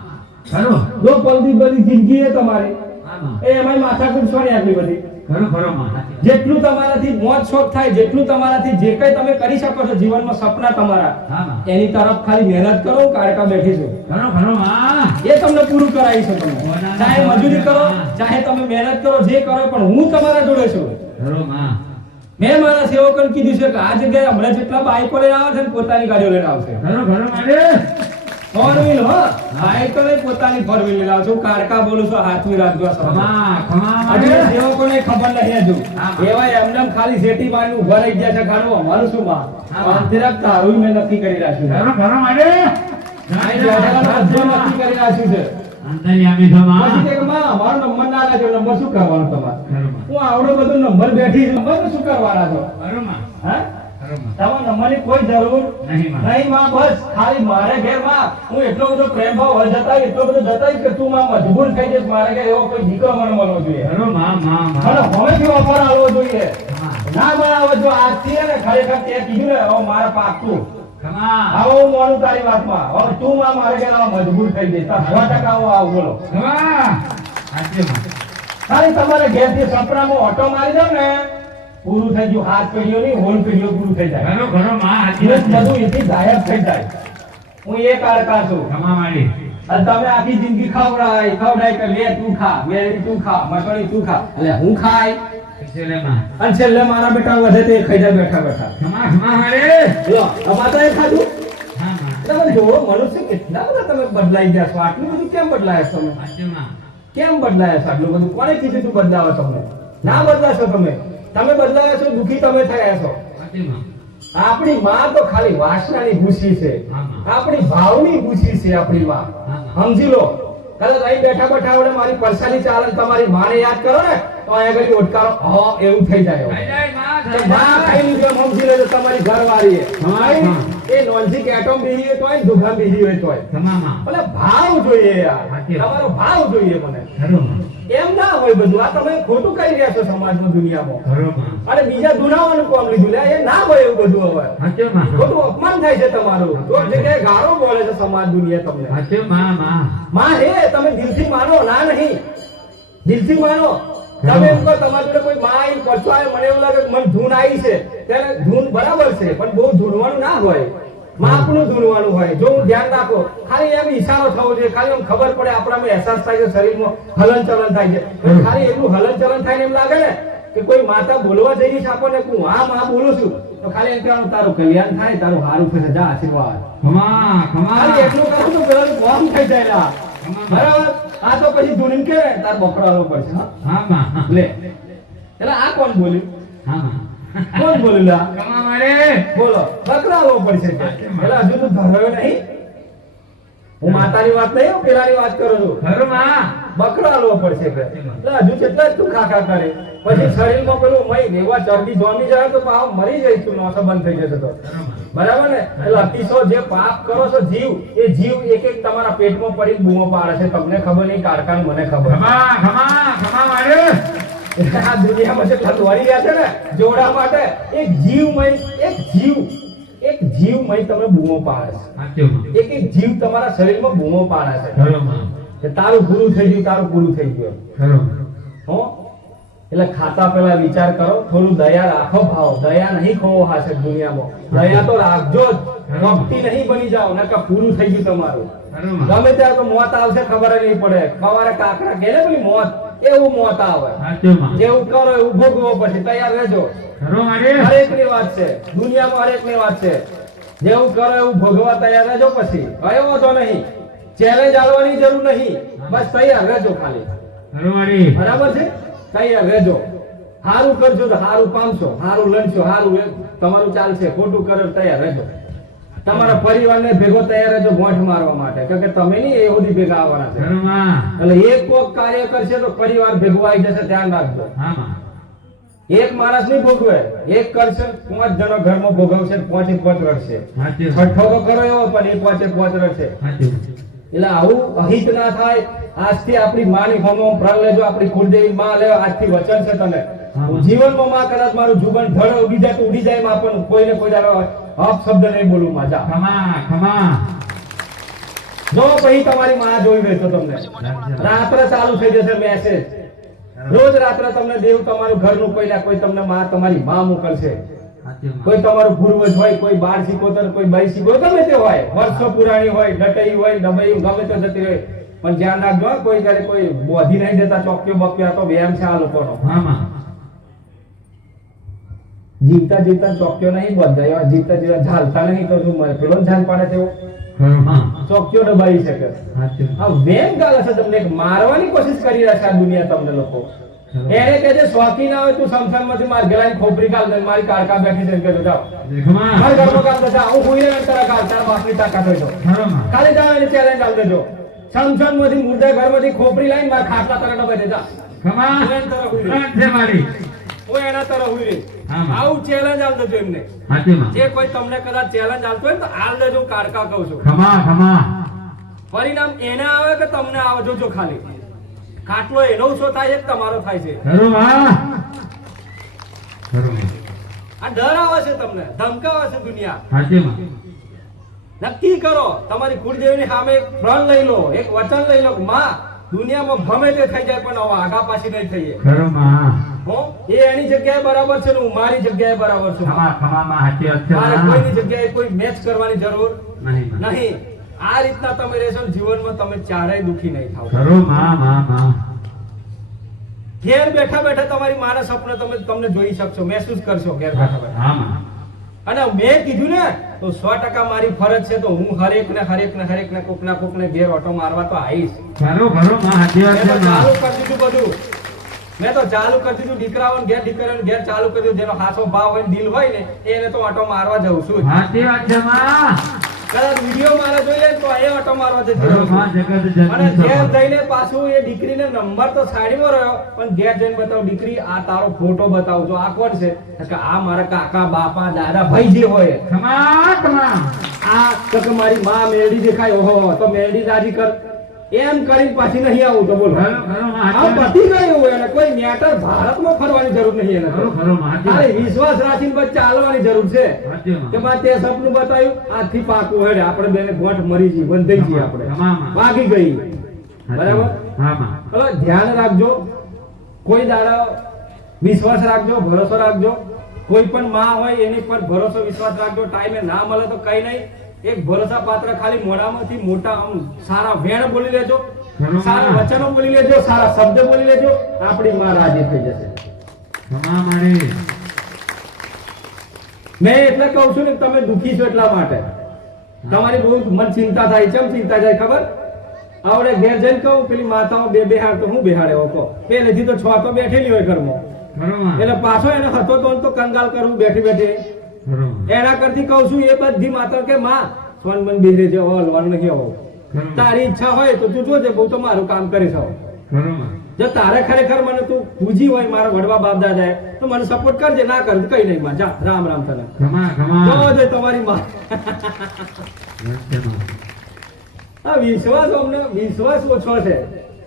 ખરું જો પલદી બધી જિંદગી છે તમારી, આમાં એ એમાં માથાકૂટ છો ને આટલી બધી. ખરું માં જેટલું તમારાથી મોજ શોખ થાય, જેટલું તમારાથી જે કઈ તમે કરી શકો છો જીવનમાં સપના તમારા, આમાં એની તરફ ખાલી મહેનત કરો. કાળકા બેઠી છો ખરું માં એ તમને પૂરું કરાવીશું. તમે ચાહે મજૂરી કરો, ચાહે તમે મહેનત કરો, જે કરો, પણ હું તમારા જોડે છું. ખરું માં મેં મારા સેવકોને કીધું છે કે આ જગ્યાએ હમણાં જેટલા બાઈકો લઈને આવે છે ને પોતાની ગાડીઓ લઈને આવશે. ખરું મારી ફોર વ્હીલ હો, બાઈકો લઈને પોતાની ફોર વ્હીલ લઈને આવશે. હું કાળકા બોલું છું, હાથવી રાખજો આ શબ્દ. ખમા હજુ મારી સેવકોને ખબર નહીં હજુ. હા. એવા એમને એમ ખાલી શેઠી મારીને ઉભા રહી ગયા છે. ગાડું અમારું શું માં? હા. શાંતિ રાખ, તારું મેં નક્કી કરી રાખ્યું. ખરું મારી અહીં બેઠેલાનો બધું નક્કી કરી નાખ્યું છે. અંતર્યામી છો માં. પછી કે માં મારો નંબર ના લાગ્યો, નંબર શું કરવાનો તમારે? ખરું માં. હું આવડો બધો નંબર બેઠી છું, નંબર શું કરવાના છો? ખરું માં. હા? ખરું માં. તમારા નંબરની કોઈ જરૂર નહીં માં. નહીં માં. બસ ખાલી મારે ઘેર માં હું એટલો બધો પ્રેમ ભાવ જતાય, એટલો બધો જતાય કે તું માં મજબૂર થઈ જઈશ. મારે ઘેર એવો કોઈ દીકરો મને મળવો જોઈએ. ખરું માં માં મને માં. હવેથી ઓફર આવવો જોઈએ. ખમા. ના બનાવો જો આજથી હે ને ખરેખર તે કીધું ને હવે મારે પાકું. ખમા. હવે હું માનું તારી વાતમાં. હવે તું માં મારે ઘેર આવા મજબૂર થઈ જઈશ. તાર 100% આવો બોલો. ખમા. સાચું માં. ખાલી તમારે ઘેરથી સપનામાં ઓટો મારી દો ને પૂરું થઈ ગયું. હાથ પેઢીઓ નહીં, હોલ પેઢીઓ પૂરું થઈ જાય. ખરું ખરું માં. સાચી દિવસ વાત છે. બધું એથી ગાયબ થઈ જાય. હું એ કારકા છું. ખમા મારી. અને તમે આખી જિંદગી ખવડાય કે લે તું ખા, મેરી તું ખા, મકડી તું ખા. એટલે હું ખાય છેલ્લે માં. અને છેલ્લે મારા બેટા વધે તે ખાઈ જાય બેઠા બેઠા. ખમા ખમા મારે. લો અમારે તો એ ખાધું. હા માં. તમે જોવો મનુષ્ય કેટલા બધા તમે બદલાઈ ગયા છો. આટલું બધું કેમ બદલાયા છો તમે? સાચું માં. કેમ બદલાયા છો આટલું બધું? કોણે કીધું તું બદલાવો તમને? ના બદલાશો તમે. તમે બદલાયા છો, દુઃખી તમે થયા છો. સાચું માં. આપણી માં તો ખાલી વાસનાની ભૂસી છે. આપણી ભાવની ભૂસી છે આપણી માં. સમજી લો. કદાચ અહીં બેઠા બેઠા આવડે મારી પરસાની ચાલે ને તમારી માને યાદ કરો ને તો અહીંયા આગળ ઓટકારો હા એવું થઈ જાય. થઈ જાય માં. તો થઈ માં જાય. ખાઈને જેમ સમજી લેજો તમારી ઘરવાળી એ. હા. એ નોનસી કેટમ બીજી હોય તોય, દુઘા બીજી હોય તોય. ખમા માં. એટલે ભાવ જોઈએ યાર. સાચી વાત. તમારો ભાવ જોઈએ મને. ખરું માં. એમ ના હોય બધું. આ તમે ખોટું કરી રહ્યા છો સમાજમાં, દુનિયામાં. ખરું માં. અને બીજા ધુનાવાનું કામ લીધું. લે એ ના હોય એવું બધું હવે. સાચું માં. ખોટું અપમાન થાય છે તમારું. તો જગ્યાએ ગાળો બોલે છે સમાજ દુનિયા તમને. સાચું માં માં. માં હે તમે દિલથી માનો. ના નહીં, દિલથી માનો. તમે એમ કહો તમારી જોડે કોઈ માં આવીને પછવાય, મને એવું લાગે કે મને ધૂન આવી છે, ત્યારે ધૂન બરાબર છે પણ બહુ ધૂનવાનું ના હોય. માપનું ધૂનવાનું હોય. જો હું ધ્યાન રાખો, ખાલી એમ ઈશારો થવો જોઈએ. ખાલી એમ ખબર પડે, આપણામાં અહેસાસ થાય છે, શરીરમાં હલનચલન થાય છે. પણ ખાલી એટલું હલનચલન થાય ને એમ લાગે ને કે કોઈ માતા બોલવા જઈ છે આપણને કે હું હા માં બોલું છું, તો ખાલી એમ કહેવાનું તારું કલ્યાણ થાય, તારું હારું થશે, જા આશીર્વાદ. ખમા ખમા. ખાલી એટલું કહું તો પેલાનું કામ થઈ જાય લા. બરાબર. આ તો પછી ધૂન કે તાર બકરો આલવો પડશે. હા હા માં. લે એટલે આ કોણ બોલ્યું? હા માં. કોણ બોલ્યું લા? ખમા મારે. બોલો. બકરો આલવો પડશે કે? એટલે હજુ તો ધરાયો નહીં. હું માતાની વાત નહીં, હું પેલાની વાત કરું છું. ખરું માં. બકરો આલવો પડશે કે? એટલે હજુ કેટલા જ તું ખાખા કરે. પછી શરીરમાં પેલું મય રેવા ચરબી જોમી જાય તો પાવ મરી જાય, તું નોસો બંધ થઈ જશે તો. ખરું માં. બરાબર ને? એટલે અતિશો જે પાપ કરો છો જીવ, એ જીવ એક એક તમારા પેટમાં પડી બૂમો પાડે છે. તમને ખબર નહીં, કારખાનું મને ખબર. ખમા ખમા ખમા મારે. એટલે આ દુનિયામાં જેટલા દોડી રહ્યા છે ને જોડા માટે, એક જીવમય તમે બૂમો પાડે છે. સાચું માં. એક એક જીવ તમારા શરીરમાં બૂમો પાડે છે ખરું માં. કે તારું પૂરું થઈ ગયું, તારું પૂરું થઈ ગયું. ખરું. હો એટલે ખાતા પહેલા વિચાર કરો, થોડું દયા રાખો. ભાવ દયા નહીં ખોવો હાશે દુનિયામાં. દયા તો રાખજો જ. ભક્તિ નહીં બની જાઓ, નકર પૂરું થઈ ગયું તમારું. ખરું માં. ગમે ત્યારે તો મોત આવશે, ખબર જ નહીં પડે. સવારે કાકડા કે ને પેલી મોત, એવું મોત આવે. સાચું માં. જેવું કરો એવું ભોગવો, પછી તૈયાર રહેજો. ખરું મારે. હરેકની વાત છે દુનિયામાં, હરેકની વાત છે. જેવું કરો એવું ભોગવા તૈયાર રહેજો. પછી કયો વાંધો નહીં, ચેલેન્જ આલવાની જરૂર નહીં, બસ તૈયાર રહેજો ખાલી. ખરું મારી. બરાબર છે? તૈયાર રહેજો. સારું કરજો તો સારું પામશો, સારું લડશો, સારું તમારું ચાલશે. ખોટું કરો તો તૈયાર રહેજો. તમારા પરિવારને ભેગો તૈયાર રહેજો ગોઠ મારવા માટે, કારણ કે તમે નહીં એ સુધી ભેગા આવવાના છે. ખરું માં. એટલે એક કોક કાર્ય કરશે તો પરિવાર ભેગો આવી જશે. ધ્યાન રાખજો. હા માં. એક માણસ નહીં ભોગવે, એક કરશે 5 જણો ઘરમાં ભોગવશે, 5 રડશે. સાચું. છઠ્ઠો તો કરો એવો પણ એ 5 રડશે. સાચું. એટલે આવું અહિત ના થાય. આજથી આપણી માની હોમો પ્રણ લેજો. આપણી કુળદેવી માં લેવા આજથી વચન છે તને. જીવનમાં માં કદાચ મારું જુબન ધડ ઉડી જાય તો ઉડી જાય માં, પણ કોઈને કોઈ દાડો અપશબ્દ નહીં બોલું માં. જા ખમા ખમા. જો પછી તમારી માં જોઈ રહે તો તમને રાત્રે ચાલુ થઈ જશે મેસેજ. રોજ રાત્રે તમને દેવ તમારું ઘરનું કોઈ ના કોઈ તમને માં, તમારી માં મોકલશે. સાચું માં. કોઈ તમારું પૂર્વજ હોય, કોઈ 12 સિકોતર, કોઈ 22 સિકોતર, ગમે તે હોય, વર્ષો પુરાણી હોય, ડટાઈ હોય, દબાઈ ગમે તો જતી રહે. પણ ધ્યાન રાખજો કોઈ ક્યારે કોઈ બોધી નહીં દેતા. ચોક્યો બક્યો આ તો વ્યાયામ છે આ લોકોનો. હા માં. જીવતા જીવતા ચોક્યો નહીં બંધાય, જીવતા જીવતા ઝાલતા નહીં તો શું મળે? પેલો ઝાલ પાડે તેવો ખરું માં. ચોક્યો દબાઈ શકે. સાચું. આ વેમ ગાલે છે તમને, મારવાની કોશિશ કરી રહ્યા છે આ દુનિયા તમને લોકો. એને કે જે શોખી ના હોય તું સમસાનમાંથી માર ગેલાની ખોપરી કાઢ દે મારી કાળકા બેઠી છે કે જાઓ ખમા માર ઘરમાં કાઢ દે હું હુઈ ને તારા કાળ તારા બાપની તાકાત હોય તો ખરો માં ખાલી જાવ એને ચેલેન્જ આલ દેજો સમસાનમાંથી મુર્દા ઘરમાંથી ખોપરી લાઈન માર ખાટલા તરફ બેઠે જા ખમા એના તરફ હુઈ પ્રાણ છે મારી હું એના તરફ હુઈ હા, માં. આવું ચેલેન્જ આલ દેજો એમને હાચી માં જે કોઈ તમને કદાચ ચેલેન્જ આલતો હોય ને તો આલ દેજો હું કાળકા કહું છું ખમા ખમા પરિણામ એને આવે કે તમને આવે જોજો ખાલી ખાટલો એનો ઓછો થાય છે કે તમારો થાય છે ખરો માં ખરો માં આ ડર આવે છે તમને ધમકાવે છે દુનિયા હાચી માં નક્કી કરો તમારી કુળદેવીની સામે એક પ્રણ લઈ લો એક વચન લઈ લો કે માં દુનિયામાં ગમે તે થઈ જાય પણ હવે આગા પાછી નહીં થઈએ ખરો માં હો એ એની જગ્યાએ બરાબર છે ને હું મારી જગ્યાએ બરાબર છું ખમા ખમા માં હાચી વાત છે મારે માં. કોઈની જગ્યાએ કોઈ મેચ કરવાની જરૂર નહીં માં. નહીં આ રીતના તમે રહેશો ને જીવનમાં તમે ચારેય દુખી નહીં થાવ ખરો માં માં માં ઘેર બેઠા બેઠા તમારી માના સપના તમને જોઈ શકશો મહેસૂસ કરશો ઘેર બેઠા બેઠા હા માં અને મેં કીધું ને તો 100% મારી ફરજ છે તો હું હરેક ને કોકને ઘેર ઓટો મારવા તો આવીશ ખરો ખરો માં હાચી વાત મેં છે તો ચાલુ માં. કરી દીધું બધું મેં તો ચાલુ કરી દીધું દીકરાઓને ઘેર ચાલુ કરી દીધું જેનો હાથો ભાવ હોય દિલ હોય ને એને તો ઓટો મારવા જઉં છું જ. હાચી વાત છે માં. કદાચ વિડીયો મારા જોઈ લે ને તો એ ઓટો મારવા જતી ખરો રહું છું. માં જગત અને જતી ઘેર સભા. જઈને પાછું એ દીકરીને નંબર તો સાડીમાં રહ્યો પણ ઘેર જઈને બતાવું દીકરી આ તારો ફોટો બતાવું છો આ કોણ છે કે આ મારા કાકા બાપા દાદા ભાઈ જે હોય ખમા ખમા આ તો કે મારી માં મેરડી દેખાય ઓહો તો મેરડી રાજી કર એમ કરીને પાછી નહીં આવું તો બોલો ખરો ખરો માં આ હાચી વાત. પતી ગયું હોય અને કોઈ મેટર ભારતમાં ફરવાની જરૂર નહીં એને ખરો ખરો માં હાચી ખાલી વાત. વિશ્વાસ રાખીને બસ ચાલવાની જરૂર છે હાચી માં. કે બા તે સપનું બતાવ્યું આજથી પાકું હેડ આપણે બેને ગોઠ મરી જઈ બંધાઈ જઈએ આપણે તમામ. વાગી ગઈ હાચી બરાબર વાત. હા માં. હવે ધ્યાન રાખજો કોઈ દાડા વિશ્વાસ રાખજો ભરોસો રાખજો કોઈ પણ માં હોય એની પર ભરોસો વિશ્વાસ રાખજો ટાઈમે ના મળે તો કઈ નહીં એક ભરોસા પાત્ર ખાલી મોઢામાંથી મોટા આમ સારા વેણ બોલી લેજો ઘણું સારા માં. વચનો બોલી લેજો સારા શબ્દ બોલી લેજો આપણી માં રાજી થઈ જશે ખમા મારી મેં એટલે કહું છું ને કે તમે દુખી છો એટલા માટે તમારી બહુ મન ચિંતા થાય કેમ ચિંતા થાય ખબર આવડે ઘેર જઈને કહું પેલી માતાઓ બે બેહાડ તો હું બેહાડે એવો કહો પહેલેથી તો 6 તો બેઠેલી હોય ઘરમાં ખરો માં. એટલે પાછો એને હતો તો કંગાલ કરવું બેઠી બેઠી ખરો માં. એના કરતી કહું છું એ બધી માતા કે માં સોન મન બીજે છે ઓલ વન નહીં આવો ખરો માં. તારી ઈચ્છા હોય તો તું જોજે બહુ તો મારું કામ કરીશ આવો ખરો માં. જો તારે ખરેખર મને તું પૂજી હોય મારા વડવા બાપ દાદાએ તો મને સપોર્ટ કરજે ના કર કઈ નહીં માં જા રામ રામ તને ખમા ખમા જોજે તમારી માં હાચી માં. આ વિશ્વાસ અમને વિશ્વાસ ઓછો છે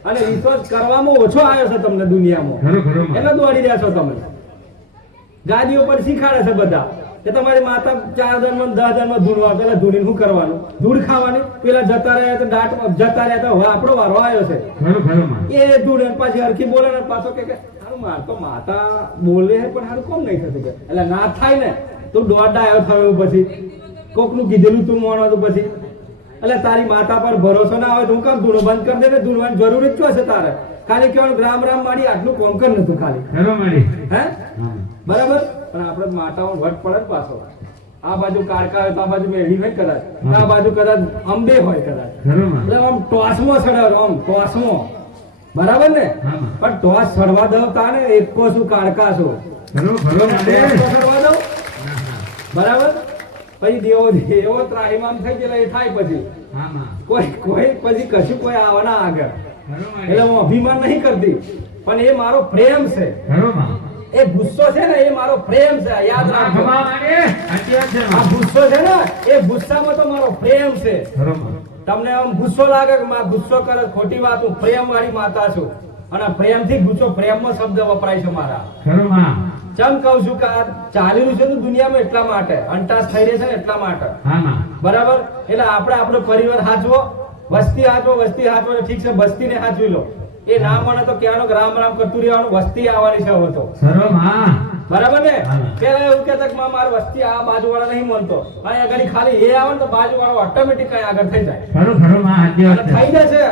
અને વિશ્વાસ કરવામાં ઓછો આવ્યો છે તમને દુનિયામાં ખરો ખરો માં. એટલે દોડી રહ્યા છો તમે ગાદીઓ પર શીખાડે છે બધા કે તમારી માતા 4 જન્મ 10 જન્મ ધૂળવા પેલા ધૂળીને શું કરવાનું ધૂળ ખાવાની પેલા જતા રહ્યા તો દાંત જતા રહ્યા તો હવે આપણો વારો આવ્યો છે ખરો ખરો માં. એ ધૂળ અને પાછી હરખી બોલે ને પાછો કે હારું માર તો માતા બોલે છે પણ હારું કોમ નહીં થતું કે એટલે ના થાય ને તું દોડા આવ્યો થયો પછી કોકનું કીધેલું તું મોણો તો પછી એટલે તારી માતા પર ભરોસો ના હોય તો હું કામ ધૂળો બંધ કરી દે ને ધૂળવાની જરૂર જ શું છે તારે ખાલી કહેવાનું રામ રામ માડી આટલું કોમ કર નતું ખાલી ખરો મારી. હે હા. બરાબર પણ આપણે માતાઓ વટ પડે ને પાછો આ બાજુ કાળકા હોય તો આ બાજુ મેળી હોય કદાચ આ બાજુ કદાચ અંબે હોય કદાચ ખરો માં. એટલે આમ ટોસમાં સડર આમ ટોસમાં બરાબર ને હા માં. પણ ટોસ સડવા દઉં તાને એકો શું કાળકા છો ખરો ખરો ટોસ મારી. તો સડવા દઉં બરાબર પછી દેવો ત્રાહિમામ થઈ ગયેલા એ થાય પછી હા માં. કોઈ પછી કશું કોઈ આવવાના આગળ ખરો મારી. એટલે હું અભિમાન નહીં કરતી પણ એ મારો પ્રેમ છે ખરો માં. એ ગુસ્સો છે ને એ મારો પ્રેમ છે યાદ ખમા રાખો ખમા મારી. હાચી વાત છે આ માં. ગુસ્સો છે ને એ ગુસ્સામાં તો મારો પ્રેમ છે ખરો માં. તમને આમ ગુસ્સો લાગે કે માં ગુસ્સો કરે ખોટી વાત હું પ્રેમ વાળી માતા છું અને પ્રેમથી ગુસ્સો પ્રેમમાં શબ્દ વપરાય છે મારા ખરો માં. ચમ કહું છું કે આ ચાલી રહ્યું છે ને દુનિયામાં એટલા માટે અંટાસ થઈ રહી છે ને એટલા માટે હા માં. બરાબર એટલે આપણે આપણો પરિવાર હાચવો વસ્તી હાચવો ઠીક છે બસ્તીને હાચવી લો એ ના મને તો કહેવાનું કે રામ રામ કરતું રહેવાનું વસ્તી આવવાની છે હવે તો ખરો માં. બરાબર ને હા. પેલા એવું કહેતા કે મારી વસ્તી આ બાજુ વાળા નહીં માનતો અહીંયા આગળ ખાલી એ આવે ને તો બાજુ વાળો ઓટોમેટિક કઈ આગળ થઈ જાય ખરો ખરો માં. હાચી વાત અને છે. થઈ જશે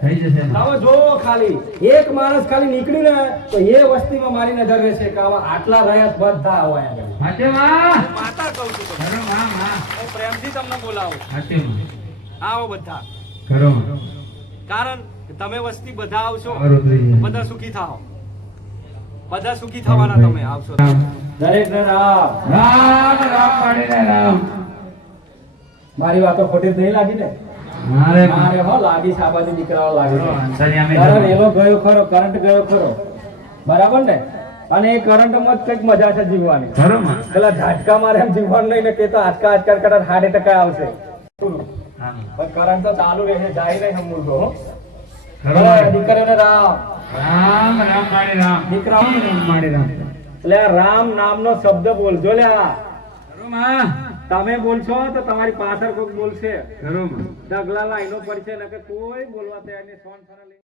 થઈ જશે માં. તમે જોવો ખાલી એક માણસ ખાલી નીકળ્યું ને તો એ વસ્તીમાં મારી નજર રહેશે કે આવા આટલા રહ્યા બધા આવો અહીંયા આગળ. હાચી માં. માતા કહું છું તમને. ખરો માં માં. હું પ્રેમથી તમને બોલાવું હાચી માં. આવો બધા ખરો માં. કારણ કે તમે વસ્તી બધા આવશો ખરો થઈ જાય. બધા સુખી થાઓ બધા સુખી થવાના તમે આવશો દરેકને રામ રામ રામ પાડીને રામ. મારી વાતો ખોટી નહીં લાગી ને મારે મારે હો લાગી છે આ બાજુ દીકરાઓ લાગે છે અંસારી અમે તારો રેલો ગયો ખરો કરંટ ગયો ખરો બરાબર ને અને એ કરંટમાં જ કંઈક મજા છે જીવવાની ખરો માં. પેલા ઝાટકા મારે એમ જીવવાનું નહીં ને કે તો આજકા આજકાલ કદાચ હાર્ટ એટેક આવશે હા. પણ કરંટ તો ચાલુ રહે જાય નહીં હમું તો હો. ખરો બરાબર, માં. દીકરીઓને રામ રામ રામ પાડી રામ. દીકરાઓ રામ પાડી રામ. એટલે આ રામ નામનો શબ્દ બોલજો લે આ ખરો માં. તમે બોલશો તો તમારી પાછળ કોઈક બોલશે ખરો માં. ઢગલા લાઈનો પડશે ને કે કોઈ બોલવા તૈયાર નહીં સોન